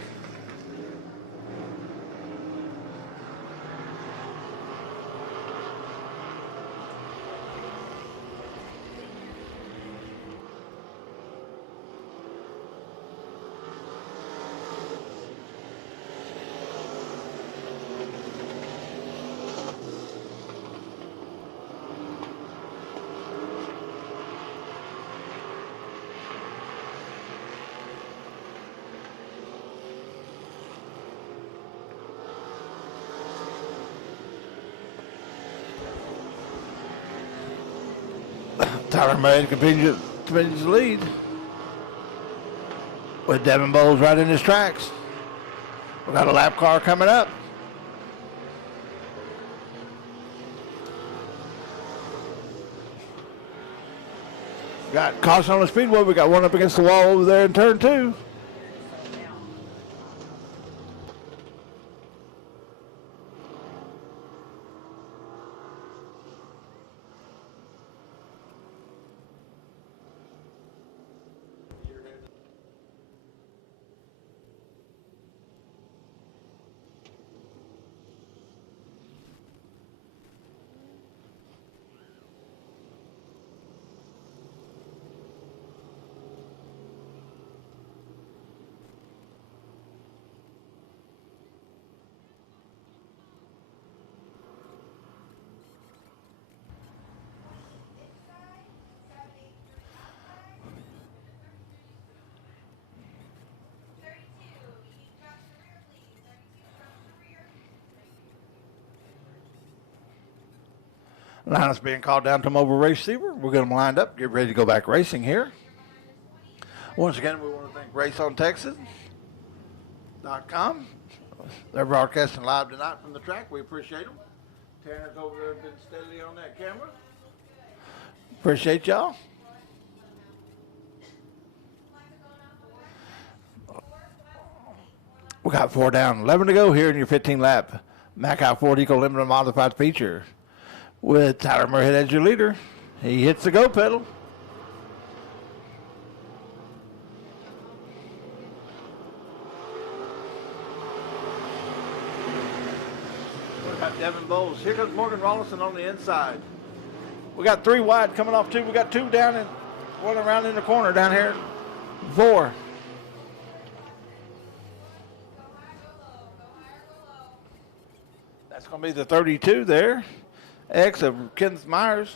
Tyler Murray continues to lead. with Devin Bowles right in his tracks. We got a lap car coming up. Got caution on the Speedway. We got one up against the wall over there in turn 2. Lineups being called down to mobile receiver. We're going to lined up, get ready to go back racing here. Once again, we want to thank RaceOnTexas.com. They're broadcasting live tonight from the track. We appreciate them. Tanner's over there been steadily on that camera. Appreciate y'all. We got 4 down, 11 to go here in your 15 lap Macau Ford Eco Limited Modified feature. With Tyler Murhead as your leader. He hits the go pedal. We got Devin Bowles. Here comes Morgan Rollison on the inside. We got 3 wide coming off 2. We got 2 down and 1 around in the corner down here. 4. That's going to be the 32 there. X of Kenneth Myers.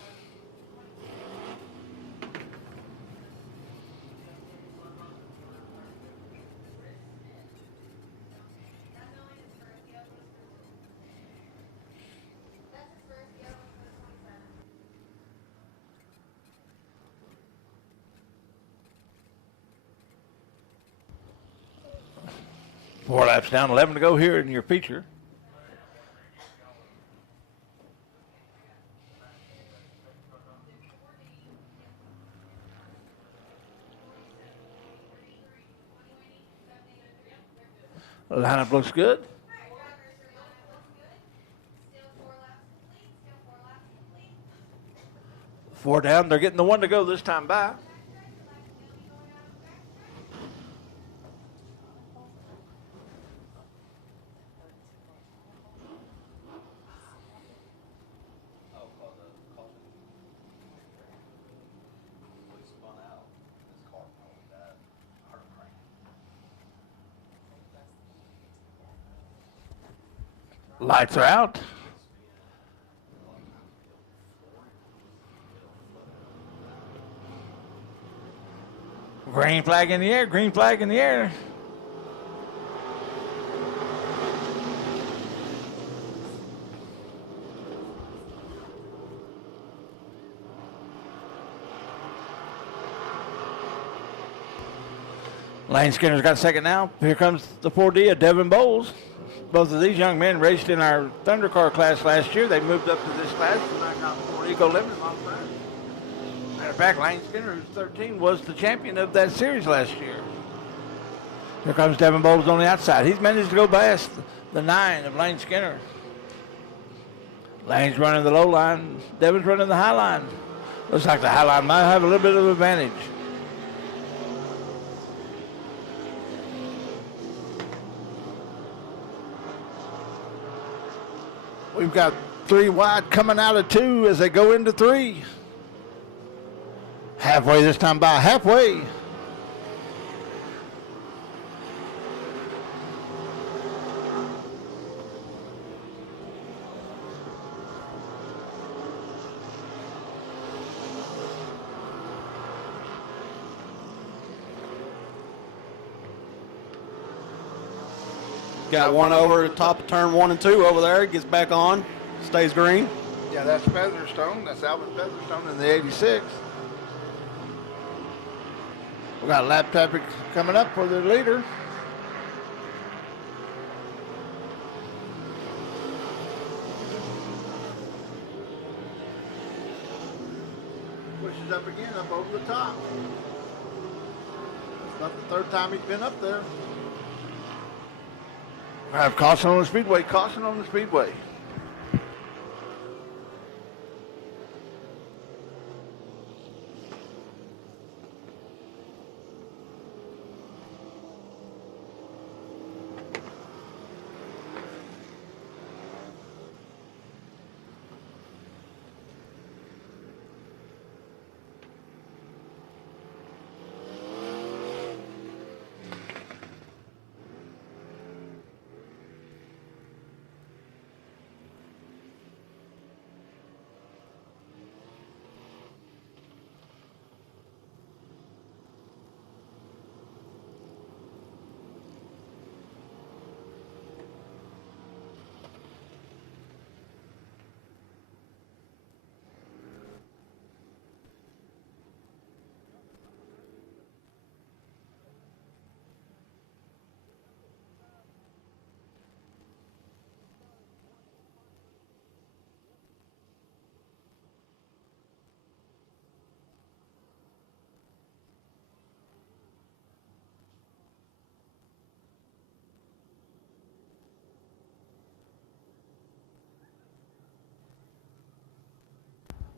Four laps down, 11 to go here in your feature. The lineup looks good. 4 down. They're getting the 1 to go this time by. Lights are out. Green flag in the air, green flag in the air. Lane Skinner's got second now. Here comes the 4D of Devin Bowles. Both of these young men raced in our Thunder Car class last year. They moved up to this class to knock out Ford Eco Limited modified. Matter of fact, Lane Skinner, who's 13, was the champion of that series last year. Here comes Devin Bowles on the outside. He's managed to go past the 9 of Lane Skinner. Lane's running the low line. Devin's running the high line. Looks like the high line might have a little bit of advantage. We've got 3 wide coming out of 2 as they go into 3. Halfway this time by, halfway. Got one over the top of turn 1 and 2 over there. Gets back on, stays green. Yeah, that's Featherstone. That's Alvin Featherstone in the 86. We got lap traffic coming up for the leader. Pushes up again, up over the top. It's not the third time he's been up there. I have caution on the speedway, caution on the speedway.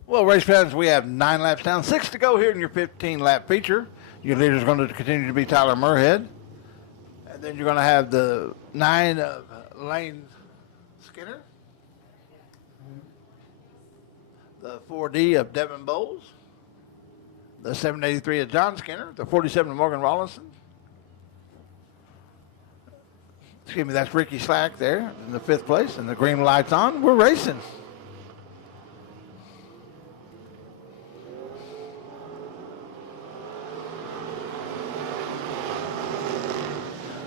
Well, race fans, we have 9 laps down, 6 to go here in your 15-lap feature. Your leader is going to continue to be Tyler Murhead. And then you're going to have the 9 of Lane Skinner, the 4D of Devin Bowles, the 783 of John Skinner, the 47 of Morgan Rollinson. Excuse me, that's Ricky Slack there in the 5th place, and the green light's on. We're racing.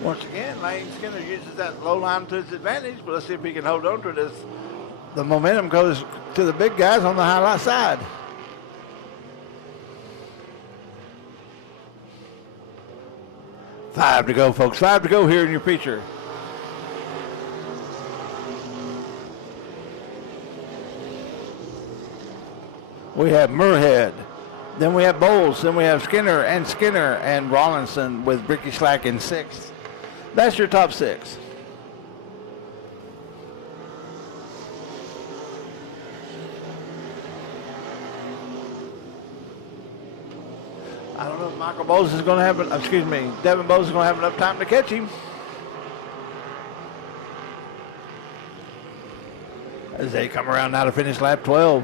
Once again, Lane Skinner uses that low line to his advantage, but let's see if he can hold on to it as the momentum goes to the big guys on the highlight side. Five to go, folks. 5 to go here in your feature. We have Murhead. Then we have Bowles. Then we have Skinner and Rollinson with Ricky Slack in 6th. That's your top 6. I don't know if Michael Bowles is going to have, Devin Bowles is going to have enough time to catch him. As they come around now to finish lap 12.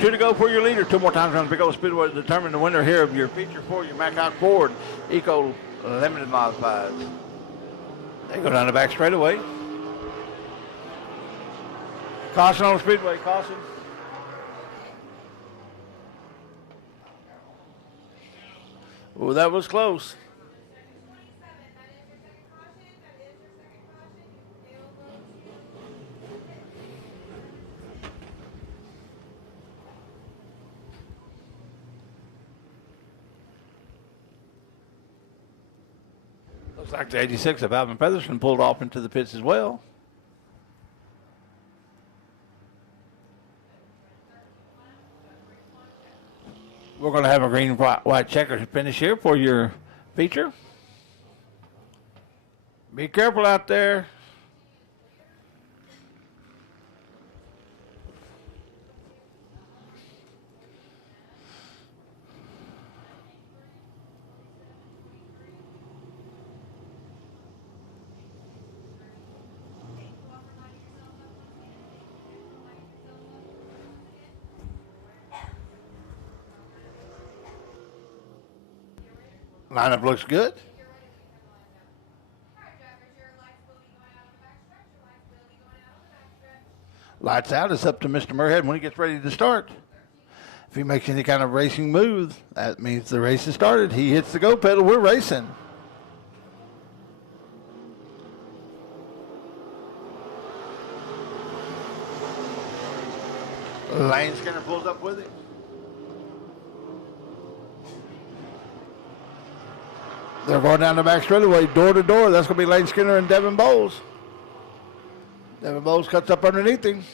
Two to go for your leader. 2 more times around the Big Old Speedway to determine the winner here of your feature for your Mack Ford Eco Limited Modifieds. They go down the back straightaway. Caution on the speedway, caution. Oh, that was close. Looks like the 86 of Alvin Featherston pulled off into the pits as well. We're going to have a green, white checker finish here for your feature. Be careful out there. Lineup looks good. Lights out. It's up to Mr. Murhead when he gets ready to start. If he makes any kind of racing move, that means the race has started. He hits the go pedal. We're racing. Lane Skinner pulls up with him. They're going down the back straightaway, door to door. That's going to be Lane Skinner and Devin Bowles. Devin Bowles cuts up underneath him.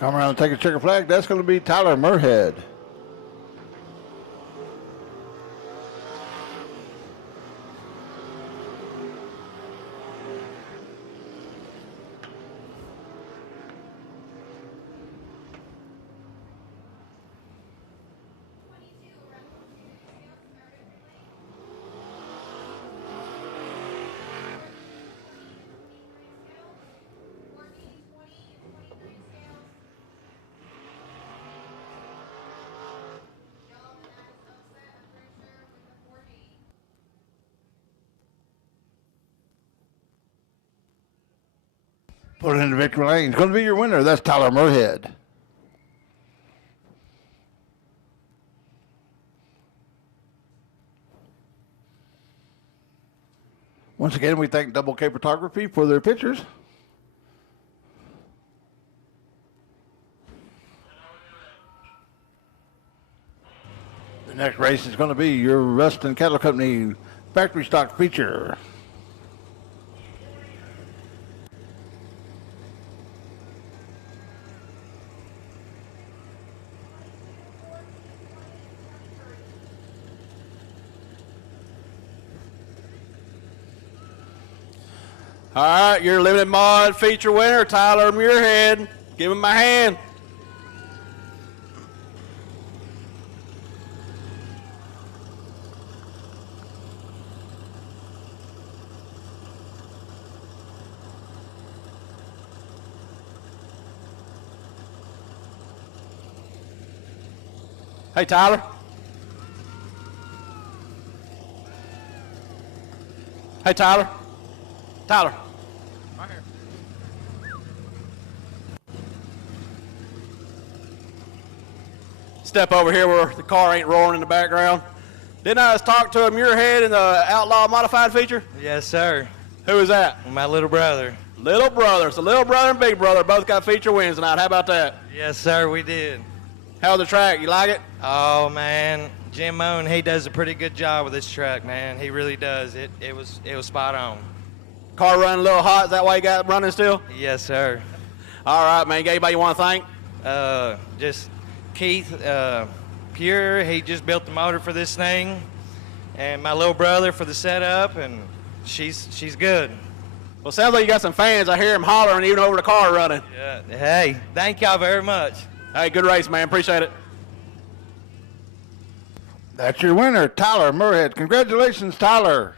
Come around and take a checker flag. That's going to be Tyler Murhead. Put it into victory lane. It's going to be your winner. That's Tyler Murhead. Once again, we thank Double K Photography for their pictures. The next race is going to be your Ruston Cattle Company factory stock feature. All right, your limited mod feature winner, Tyler Muirhead. Give him my hand. Hey, Tyler. Hey, Tyler. Tyler. Right here. Step over here where the car ain't roaring in the background. Didn't I just talk to a Muirhead in the Outlaw modified feature? Yes, sir. Who is that? My little brother. Little brother. So little brother and big brother both got feature wins tonight. How about that? Yes, sir, we did. How's the track? You like it? Oh, man. Jim Moon, he does a pretty good job with this truck, man. He really does. It was spot on. Car running a little hot. Is that why you got it running still? Yes, sir. All right, man. You got anybody you want to thank? Just Keith Pure. He just built the motor for this thing. And my little brother for the setup, and she's good. Well, sounds like you got some fans. I hear him hollering even over the car running. Yeah. Hey, thank y'all very much. Hey, good race, man. Appreciate it. That's your winner, Tyler Murhead. Congratulations, Tyler.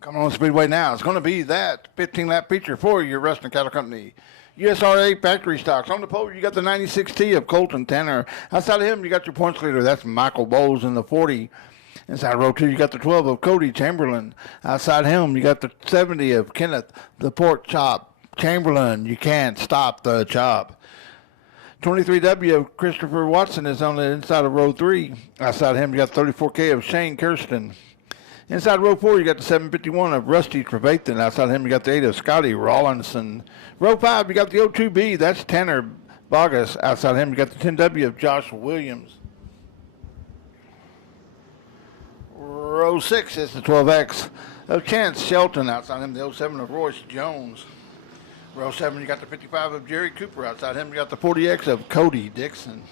Coming on Speedway now. It's going to be that 15-lap feature for your Ruston Cattle Company. USRA factory stocks. On the pole, you got the 96T of Colton Tanner. Outside of him, you got your points leader. That's Michael Bowles in the 40. Inside row 2, you got the 12 of Cody Chamberlain. Outside him, you got the 70 of Kenneth, the pork chop. Chamberlain, you can't stop the chop. 23W of Christopher Watson is on the inside of row 3. Outside him, you got 34K of Shane Kirsten. Inside row 4, you got the 751 of Rusty Trevathan. Outside him, you got the 8 of Scotty Rawlinson. Row 5, you got the 02B. That's Tanner Bogus. Outside him, you got the 10W of Josh Williams. Row 6 is the 12X of Chance Shelton. Outside him, the 07 of Royce Jones. Row 7, you got the 55 of Jerry Cooper. Outside him, you got the 40X of Cody Dixon.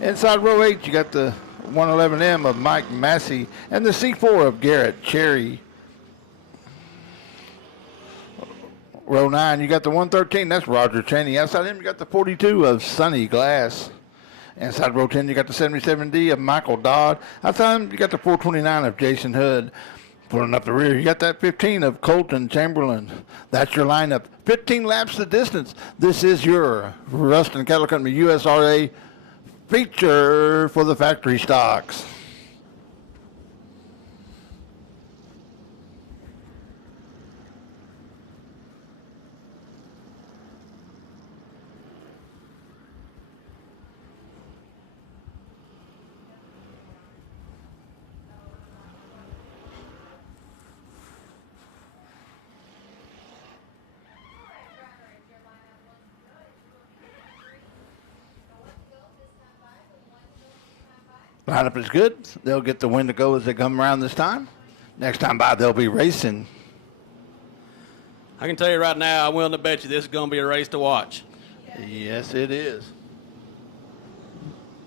Inside row 8, you got the 111M of Mike Massey and the C4 of Garrett Cherry. Row 9, you got the 113, that's Roger Cheney. Outside him, you got the 42 of Sonny Glass. Inside row 10, you got the 77D of Michael Dodd. Outside him, you got the 429 of Jason Hood. Pulling up the rear, you got that 15 of Colton Chamberlain. That's your lineup. 15 laps the distance. This is your Ruston Cattle Company USRA feature for the factory stocks. Lineup is good. They'll get the win to go as they come around this time. Next time by, they'll be racing. I can tell you right now, I'm willing to bet you this is going to be a race to watch. Yes, it is.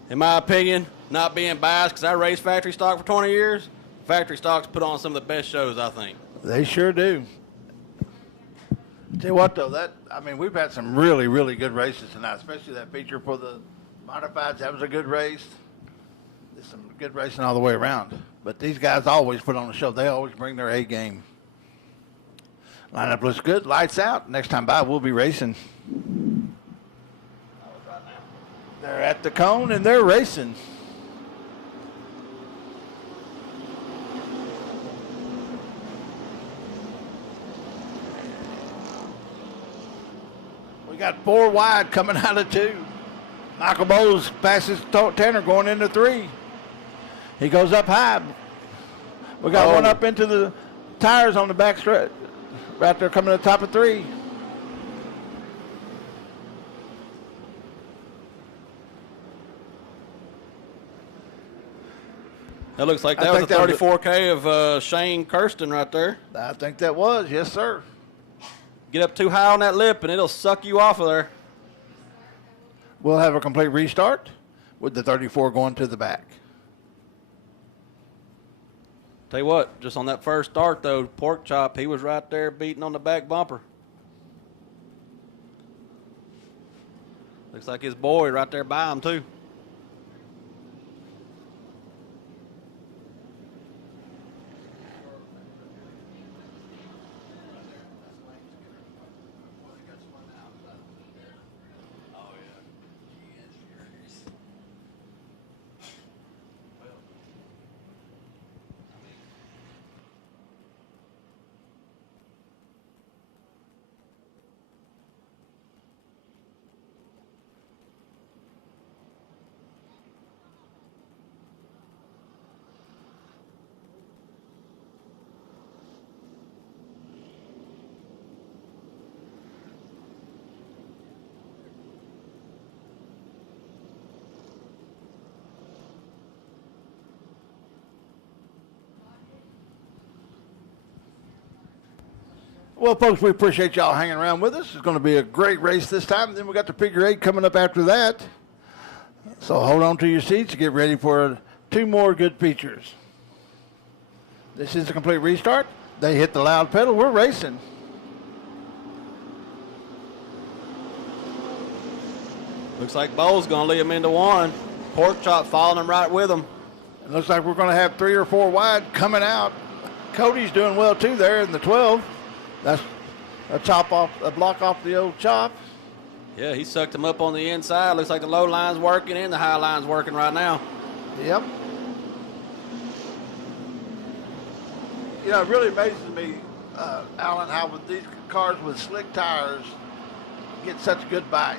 In my opinion, not being biased because I raced factory stock for 20 years, factory stocks put on some of the best shows, I think. They sure do. Tell you what, though, we've had some really, really good races tonight, especially that feature for the modifieds. That was a good race. There's some good racing all the way around. But these guys always put on a show. They always bring their A game. Lineup looks good. Lights out. Next time by, we'll be racing. They're at the cone, and they're racing. We got 4 wide coming out of 2. Michael Bowles passes Tanner going into 3. He goes up high. We got one up into the tires on the back stretch. Right there coming to the top of 3. That looks like that was a 34K of Shane Kirsten right there. I think that was, yes, sir. Get up too high on that lip, and it'll suck you off of there. We'll have a complete restart with the 34 going to the back. Tell you what, just on that first start, though, Pork Chop, he was right there beating on the back bumper. Looks like his boy right there by him, too. Well, folks, we appreciate y'all hanging around with us. It's going to be a great race this time. And then we got the figure 8 coming up after that. So hold on to your seats and get ready for 2 more good features. This is a complete restart. They hit the loud pedal. We're racing. Looks like Bo's going to lead him into 1. Pork Chop following him right with him. It looks like we're going to have 3 or 4 wide coming out. Cody's doing well, too, there in the 12. That's a block off the old chop. Yeah, he sucked him up on the inside. Looks like the low line's working and the high line's working right now. Yep. You know, it really amazes me, Alan, how with these cars with slick tires get such good bite.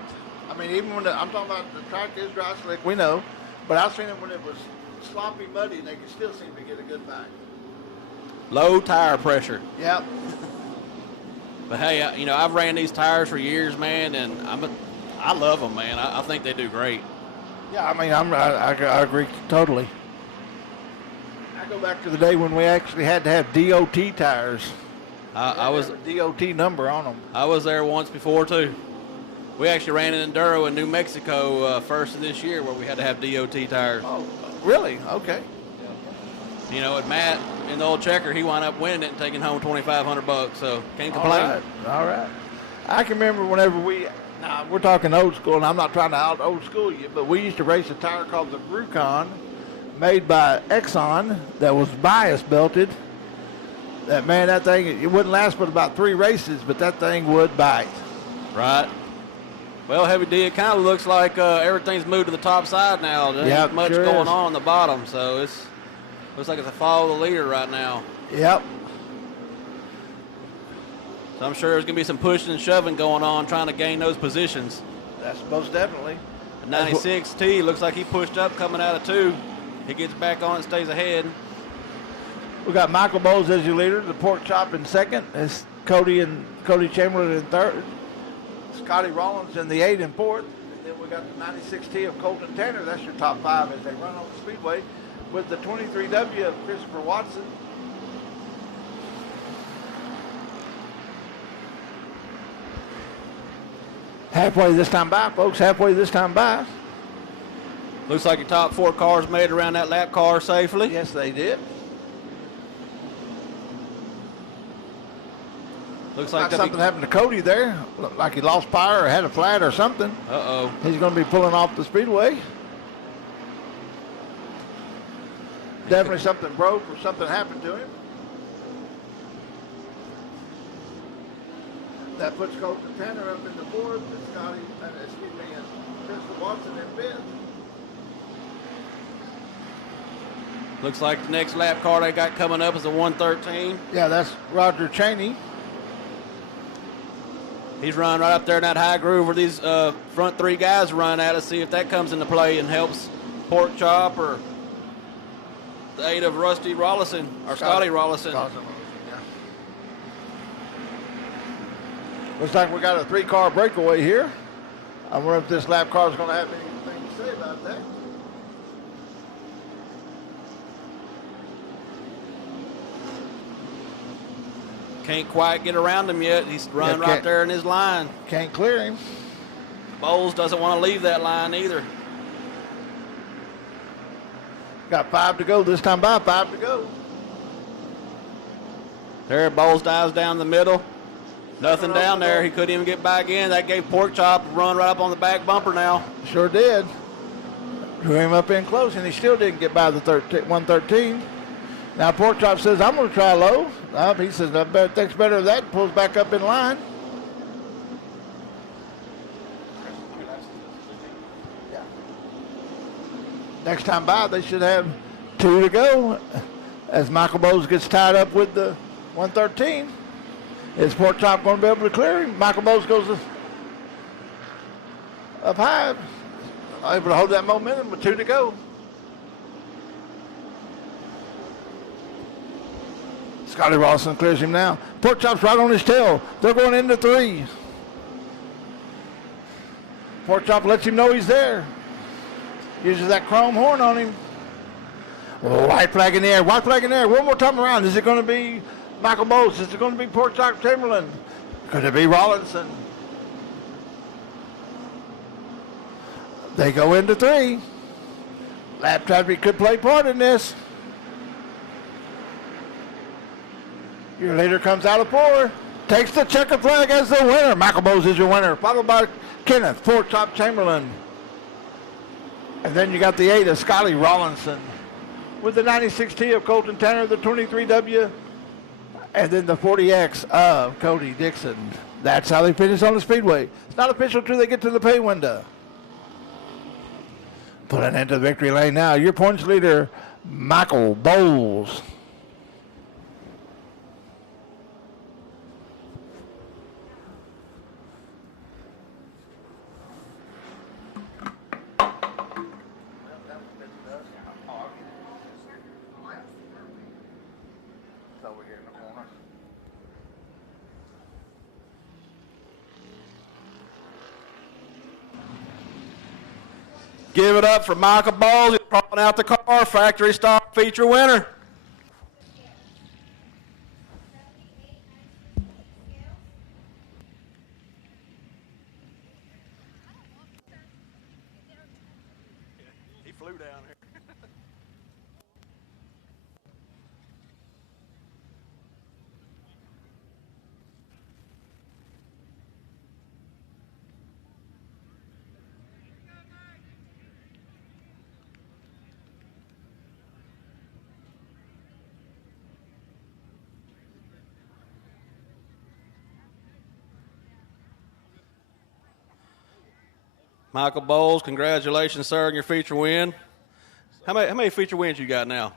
I mean, even when I'm talking about the track is dry slick, we know, but I've seen it when it was sloppy, muddy, and they could still seem to get a good bite. Low tire pressure. Yep. But hey, you know, I've ran these tires for years, man, and I love them, man. I think they do great. Yeah, I mean, I agree totally. I go back to the day when we actually had to have DOT tires. I was a DOT number on them. I was there once before too. We actually ran an Enduro in New Mexico first of this year where we had to have DOT tires. Oh, really? Okay. You know, and Matt in the old checker, he wound up winning it and taking home $2,500. So can't complain. All right. I can remember whenever now we're talking old school, and I'm not trying to out old school you, but we used to race a tire called the Brucon, made by Exxon, that was bias belted, That thing, it wouldn't last but about 3 races, but that thing would bite. Right. Well, Heavy D, it kind of looks like everything's moved to the top side now. There ain't much sure going is. on the bottom, so it's looks like it's a follow the leader right now. Yep. So I'm sure there's going to be some pushing and shoving going on trying to gain those positions. That's most definitely. 96T looks like he pushed up coming out of 2. He gets back on and stays ahead. We got Michael Bowles as your leader, the Pork Chop in second. It's Cody Chamberlain in third. Scotty Rollins in the 8 and 4th. And then we got the 96T of Colton Tanner. That's your top 5 as they run on the Speedway with the 23W of Christopher Watson. Halfway this time by, folks. Halfway this time by. Looks like your top 4 cars made around that lap car safely. Yes, they did. Looks like something happened to Cody there. Looked like he lost power or had a flat or something. Uh-oh. He's going to be pulling off the Speedway. Definitely something broke or something happened to him. That puts Colton Tanner up in the 4th, and and Christopher Watson in 5th. Looks like the next lap car they got coming up is a 113. Yeah, that's Roger Cheney. He's running right up there in that high groove where these front 3 guys run at us. See if that comes into play and helps Pork Chop or the 8 of Rusty Rollison or Scotty Rollison. Looks like we got a 3-car breakaway here. I wonder if this lap car is going to have anything to say about that. Can't quite get around him yet. He's running right there in his line. Can't clear him. Bowles doesn't want to leave that line either. Got 5 to go this time by, 5 to go. There, Bowles dives down the middle. Nothing down there. He couldn't even get back in. That gave Pork Chop a run right up on the back bumper now. Sure did. Drew him up in close, and he still didn't get by the 113. Now Pork Chop says, I'm going to try low. He says, I thinks better of that, and pulls back up in line. Next time by, they should have 2 to go as Michael Bowles gets tied up with the 113. Is Pork Chop going to be able to clear him? Michael Bowles goes up high, able to hold that momentum with 2 to go. Scotty Rawson clears him now. Pork Chop's right on his tail. They're going into 3. Pork Chop lets him know he's there. Uses that chrome horn on him. White flag in the air. White flag in the air. One more time around. Is it going to be Michael Bowles? Is it going to be Pork Chop Chamberlain? Could it be Rollinson? They go into 3. Lap traffic could play part in this. Your leader comes out of 4. Takes the checkered flag as the winner. Michael Bowles is your winner. Followed by Kenneth, Pork Chop Chamberlain. And then you got the 8 of Scotty Rollinson. With the 96T of Colton Tanner, the 23W, and then the 40X of Cody Dixon. That's how they finish on the Speedway. It's not official until they get to the pay window. Pulling into the victory lane now, your points leader, Michael Bowles. Give it up for Michael Bowles. He's crawling out the car. Factory stock feature winner. He flew down here. Michael Bowles, congratulations, sir, on your feature win. How many feature wins you got now?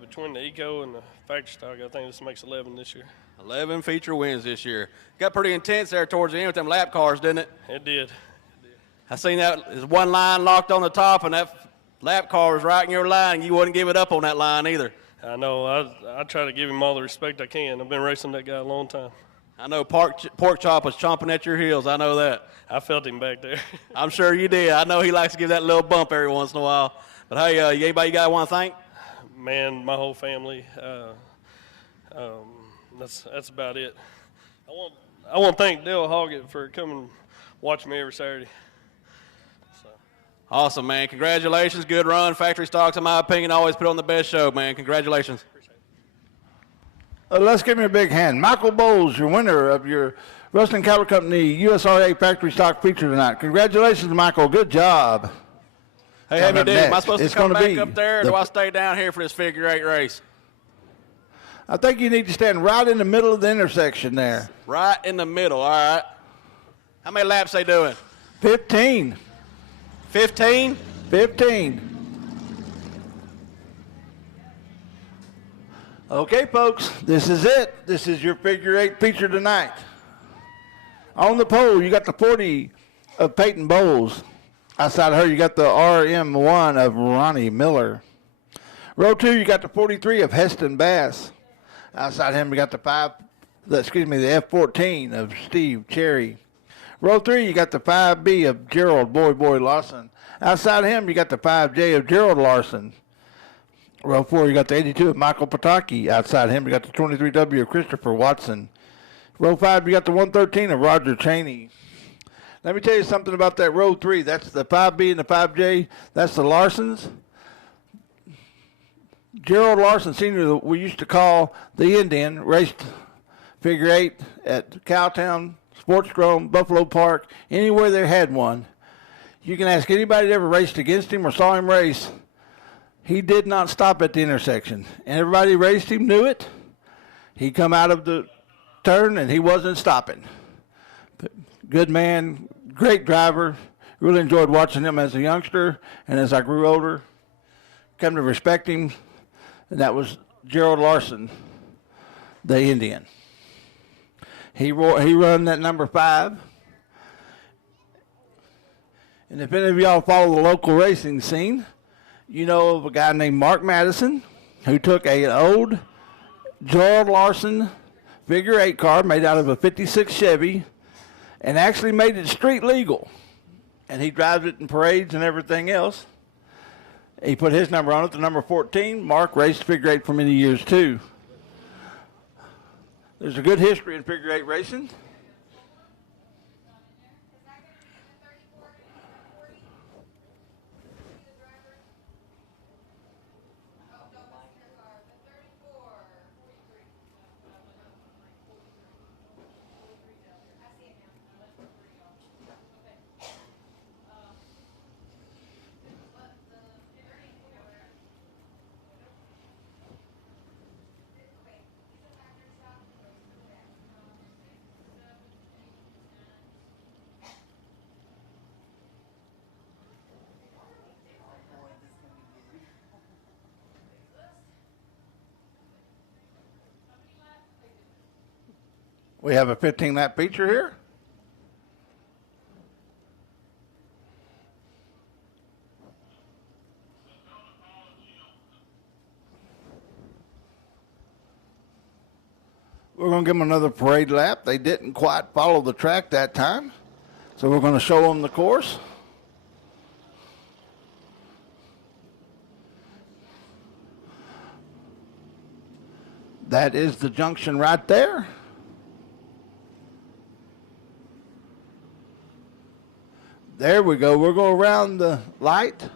Between the Eco and the factory stock, I think this makes 11 this year. 11 feature wins this year. Got pretty intense there towards the end with them lap cars, didn't it? It did. I seen that. There's one line locked on the top, and that lap car was right in your line, and you wouldn't give it up on that line either. I know. I try to give him all the respect I can. I've been racing that guy a long time. I know Pork Chop was chomping at your heels. I know that. I felt him back there. I'm sure you did. I know he likes to give that little bump every once in a while. But, hey, anybody you got to want to thank? Man, my whole family. That's about it. I want to thank Dale Hoggett for coming and watching me every Saturday. Awesome, man. Congratulations. Good run. Factory Stocks, in my opinion, always put on the best show, man. Congratulations. Let's give him a big hand. Michael Bowles, your winner of your Rustling Cattle Company USRA Factory Stock feature tonight. Congratulations, Michael. Good job. Hey, Heavy D, am I supposed to come back be up there, or do I stay down here for this figure 8 race? I think you need to stand right in the middle of the intersection there. Right in the middle, all right. How many laps they doing? 15. 15? 15. Okay, folks, this is it. This is your figure 8 feature tonight. On the pole, you got the 40 of Peyton Bowles. Outside of her, you got the RM1 of Ronnie Miller. Row 2, you got the 43 of Heston Bass. Outside him, we got the F14 of Steve Cherry. Row 3, you got the 5B of Gerald Boy Larson. Outside of him, you got the 5J of Gerald Larson. Row 4, you got the 82 of Michael Pataki. Outside him, you got the 23W of Christopher Watson. Row 5, you got the 113 of Roger Cheney. Let me tell you something about that row 3. That's the 5B and the 5J. That's the Larsons. Gerald Larson Sr., we used to call the Indian, raced figure 8 at Cowtown, Sportsdrome, Buffalo Park, anywhere they had one. You can ask anybody that ever raced against him or saw him race. He did not stop at the intersection. And everybody who raced him knew it. He come out of the turn and he wasn't stopping. But good man, great driver. Really enjoyed watching him as a youngster. And as I grew older, come to respect him. And that was Gerald Larson, the Indian. He run that number 5. And if any of y'all follow the local racing scene, you know of a guy named Mark Madison who took an old Gerald Larson figure 8 car made out of a 56 Chevy and actually made it street legal. And he drives it in parades and everything else. He put his number on it, the number 14. Mark raced figure 8 for many years, too. There's a good history in figure 8 racing. We have a 15-lap feature here. We're going to give them another parade lap. They didn't quite follow the track that time, so we're going to show them the course. That is the junction right there. There we go. We'll go around the light.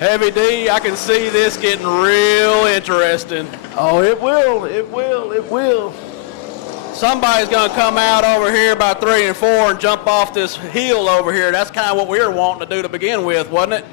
Heavy D, I can see this getting real interesting. Oh, it will. It will. It will. Somebody's going to come out over here by 3 and 4 and jump off this hill over here. That's kind of what we were wanting to do to begin with, wasn't it?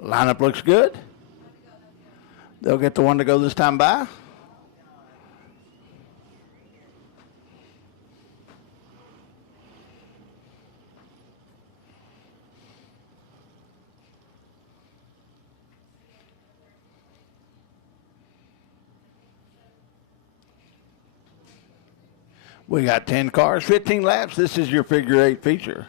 Lineup looks good. They'll get the one to go this time by. We got 10 cars, 15 laps. This is your figure 8 feature.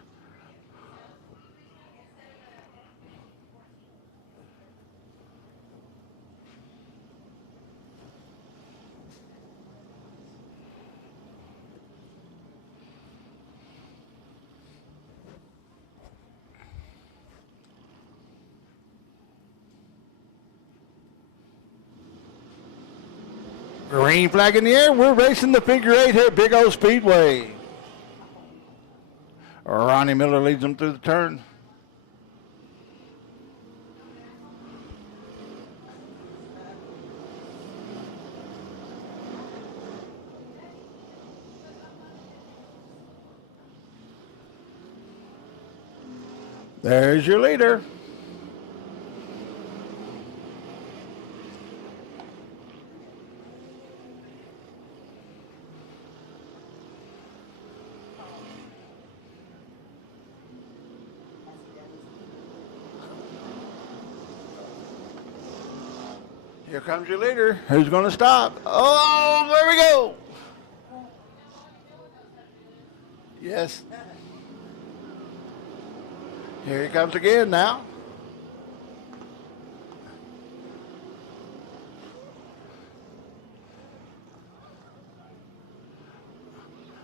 Green flag in the air. We're racing the figure 8 here at Big O Speedway. Ronnie Miller leads them through the turn. There's your leader. Here comes your leader. Who's going to stop? Oh, there we go. Yes. Here he comes again now.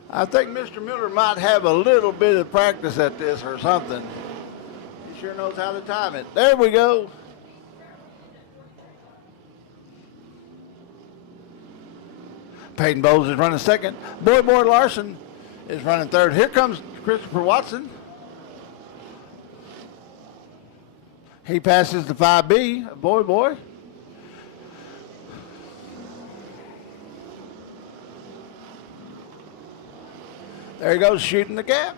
I think Mr. Miller might have a little bit of practice at this or something. He sure knows how to time it. There we go. Peyton Bowles is running second. Boy Larson is running third. Here comes Christopher Watson. He passes the 5B. Boy. There he goes, shooting the gap.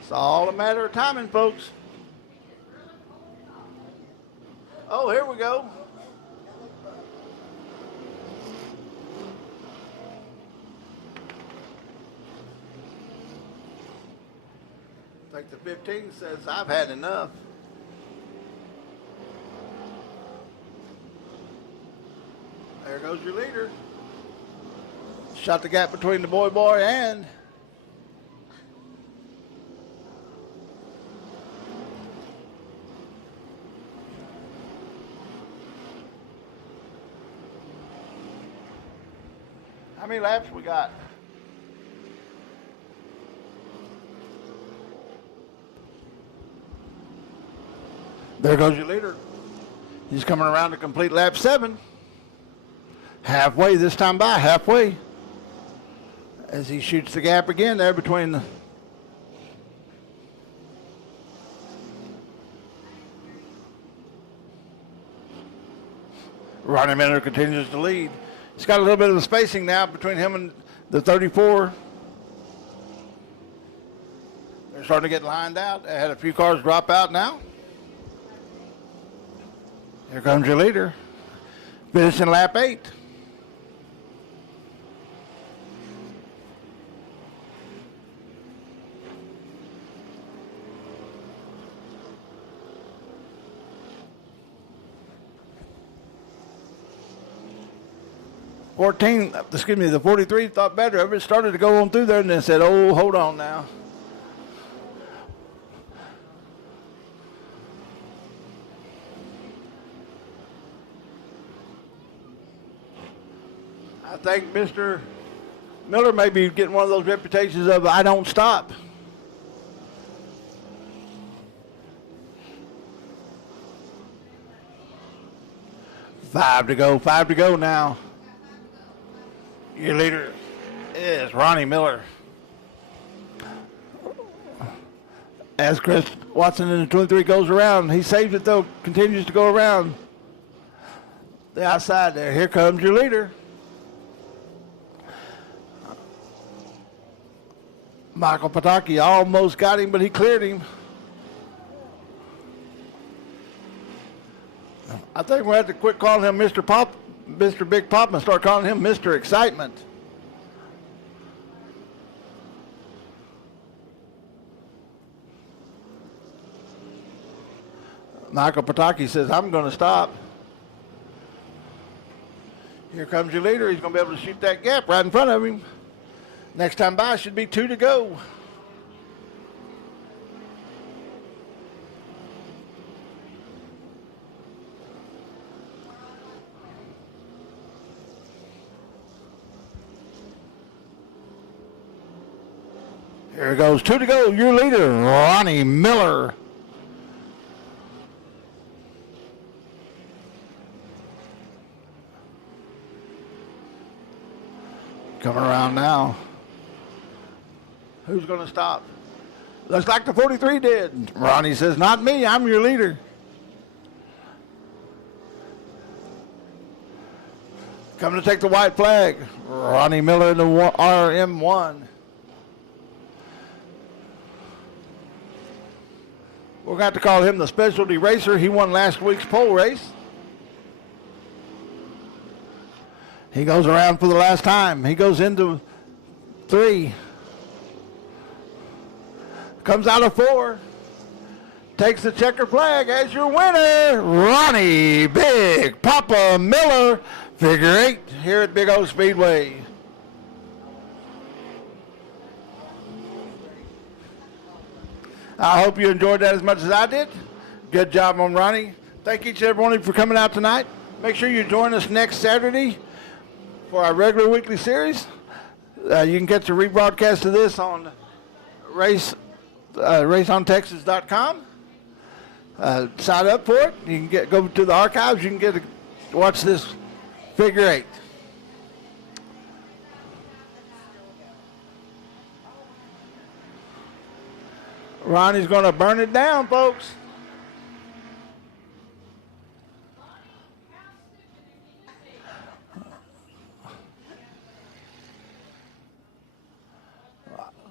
It's all a matter of timing, folks. Oh, here we go. I think the 15 says, I've had enough. There goes your leader. Shot the gap between the boy and how many laps we got? There goes your leader. He's coming around to complete lap 7. Halfway this time by, halfway. As he shoots the gap again there between the Ronnie Miller continues to lead. He's got a little bit of spacing now between him and the 34. They're starting to get lined out. They had a few cars drop out now. Here comes your leader. Finishing lap 8. The 43 thought better of it, started to go on through there and then said, oh, hold on now. I think Mr. Miller may be getting one of those reputations of I don't stop. Five to go now. Your leader is Ronnie Miller. As Chris Watson in the 23 goes around, he saves it though, continues to go around the outside there. Here comes your leader. Michael Pataki almost got him, but he cleared him. I think we'll have to quit calling him Mr. Big Pop, and start calling him Mr. Excitement. Michael Pataki says, I'm going to stop. Here comes your leader. He's going to be able to shoot that gap right in front of him. Next time by should be 2 to go. Here goes 2 to go. Your leader, Ronnie Miller. Coming around now. Who's going to stop? Looks like the 43 did. Ronnie says, not me, I'm your leader. Coming to take the white flag. Ronnie Miller in the RM1. We're going to have to call him the specialty racer. He won last week's pole race. He goes around for the last time. He goes into 3. Comes out of 4. Takes the checker flag as your winner, Ronnie Big Papa Miller, figure 8 here at Big O Speedway. I hope you enjoyed that as much as I did. Good job on Ronnie. Thank each and every one of you for coming out tonight. Make sure you join us next Saturday for our regular weekly series. You can get the rebroadcast of this on raceontexas.com. Sign up for it. You can go to the archives. You can watch this figure 8. Ronnie's going to burn it down, folks.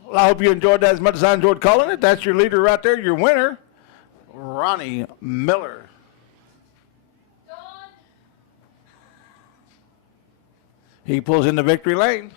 Well, I hope you enjoyed that as much as I enjoyed calling it. That's your leader right there, your winner, Ronnie Miller. He pulls into victory lane.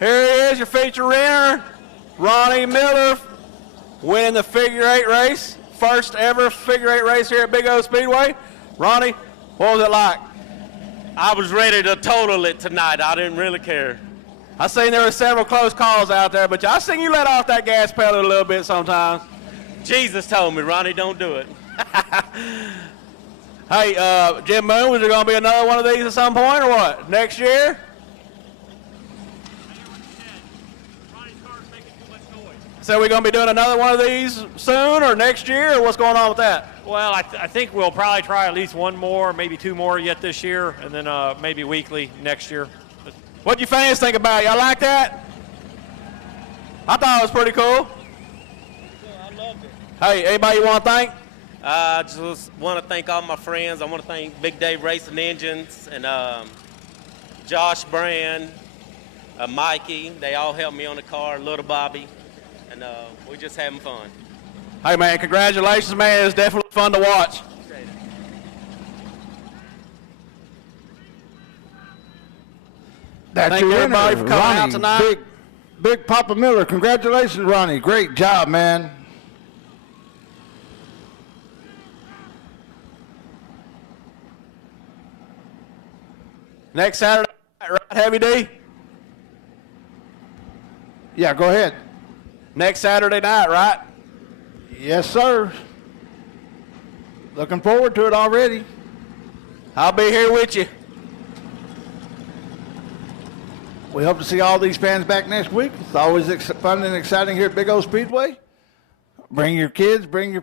Here he is, your feature winner, Ronnie Miller, winning the figure 8 race. First ever figure 8 race here at Big O Speedway. Ronnie, what was it like? I was ready to total it tonight. I didn't really care. I seen there were several close calls out there, but I seen you let off that gas pedal a little bit sometimes. Jesus told me, Ronnie, don't do it. Hey, Jim Moon, is there going to be another one of these at some point or what? Next year? So we're going to be doing another one of these soon or next year, or what's going on with that? Well, I think we'll probably try at least one more, maybe 2 more yet this year, and then maybe weekly next year. What you fans think about it? Y'all like that? I thought it was pretty cool. I loved it. Hey, anybody you want to thank? I just want to thank all my friends. I want to thank Big Dave Racing Engines and Josh Brand, Mikey. They all helped me on the car, Little Bobby. And we're just having fun. Hey, man, congratulations, man. It was definitely fun to watch. That's Thank your everybody winner, for coming out Ronnie, tonight. Big Papa Miller. Congratulations, Ronnie. Great job, man. Next Saturday night, right, Heavy D? Yeah, go ahead. Next Saturday night, right? Yes, sir. Looking forward to it already. I'll be here with you. We hope to see all these fans back next week. It's always fun and exciting here at Big O Speedway. Bring your kids, bring your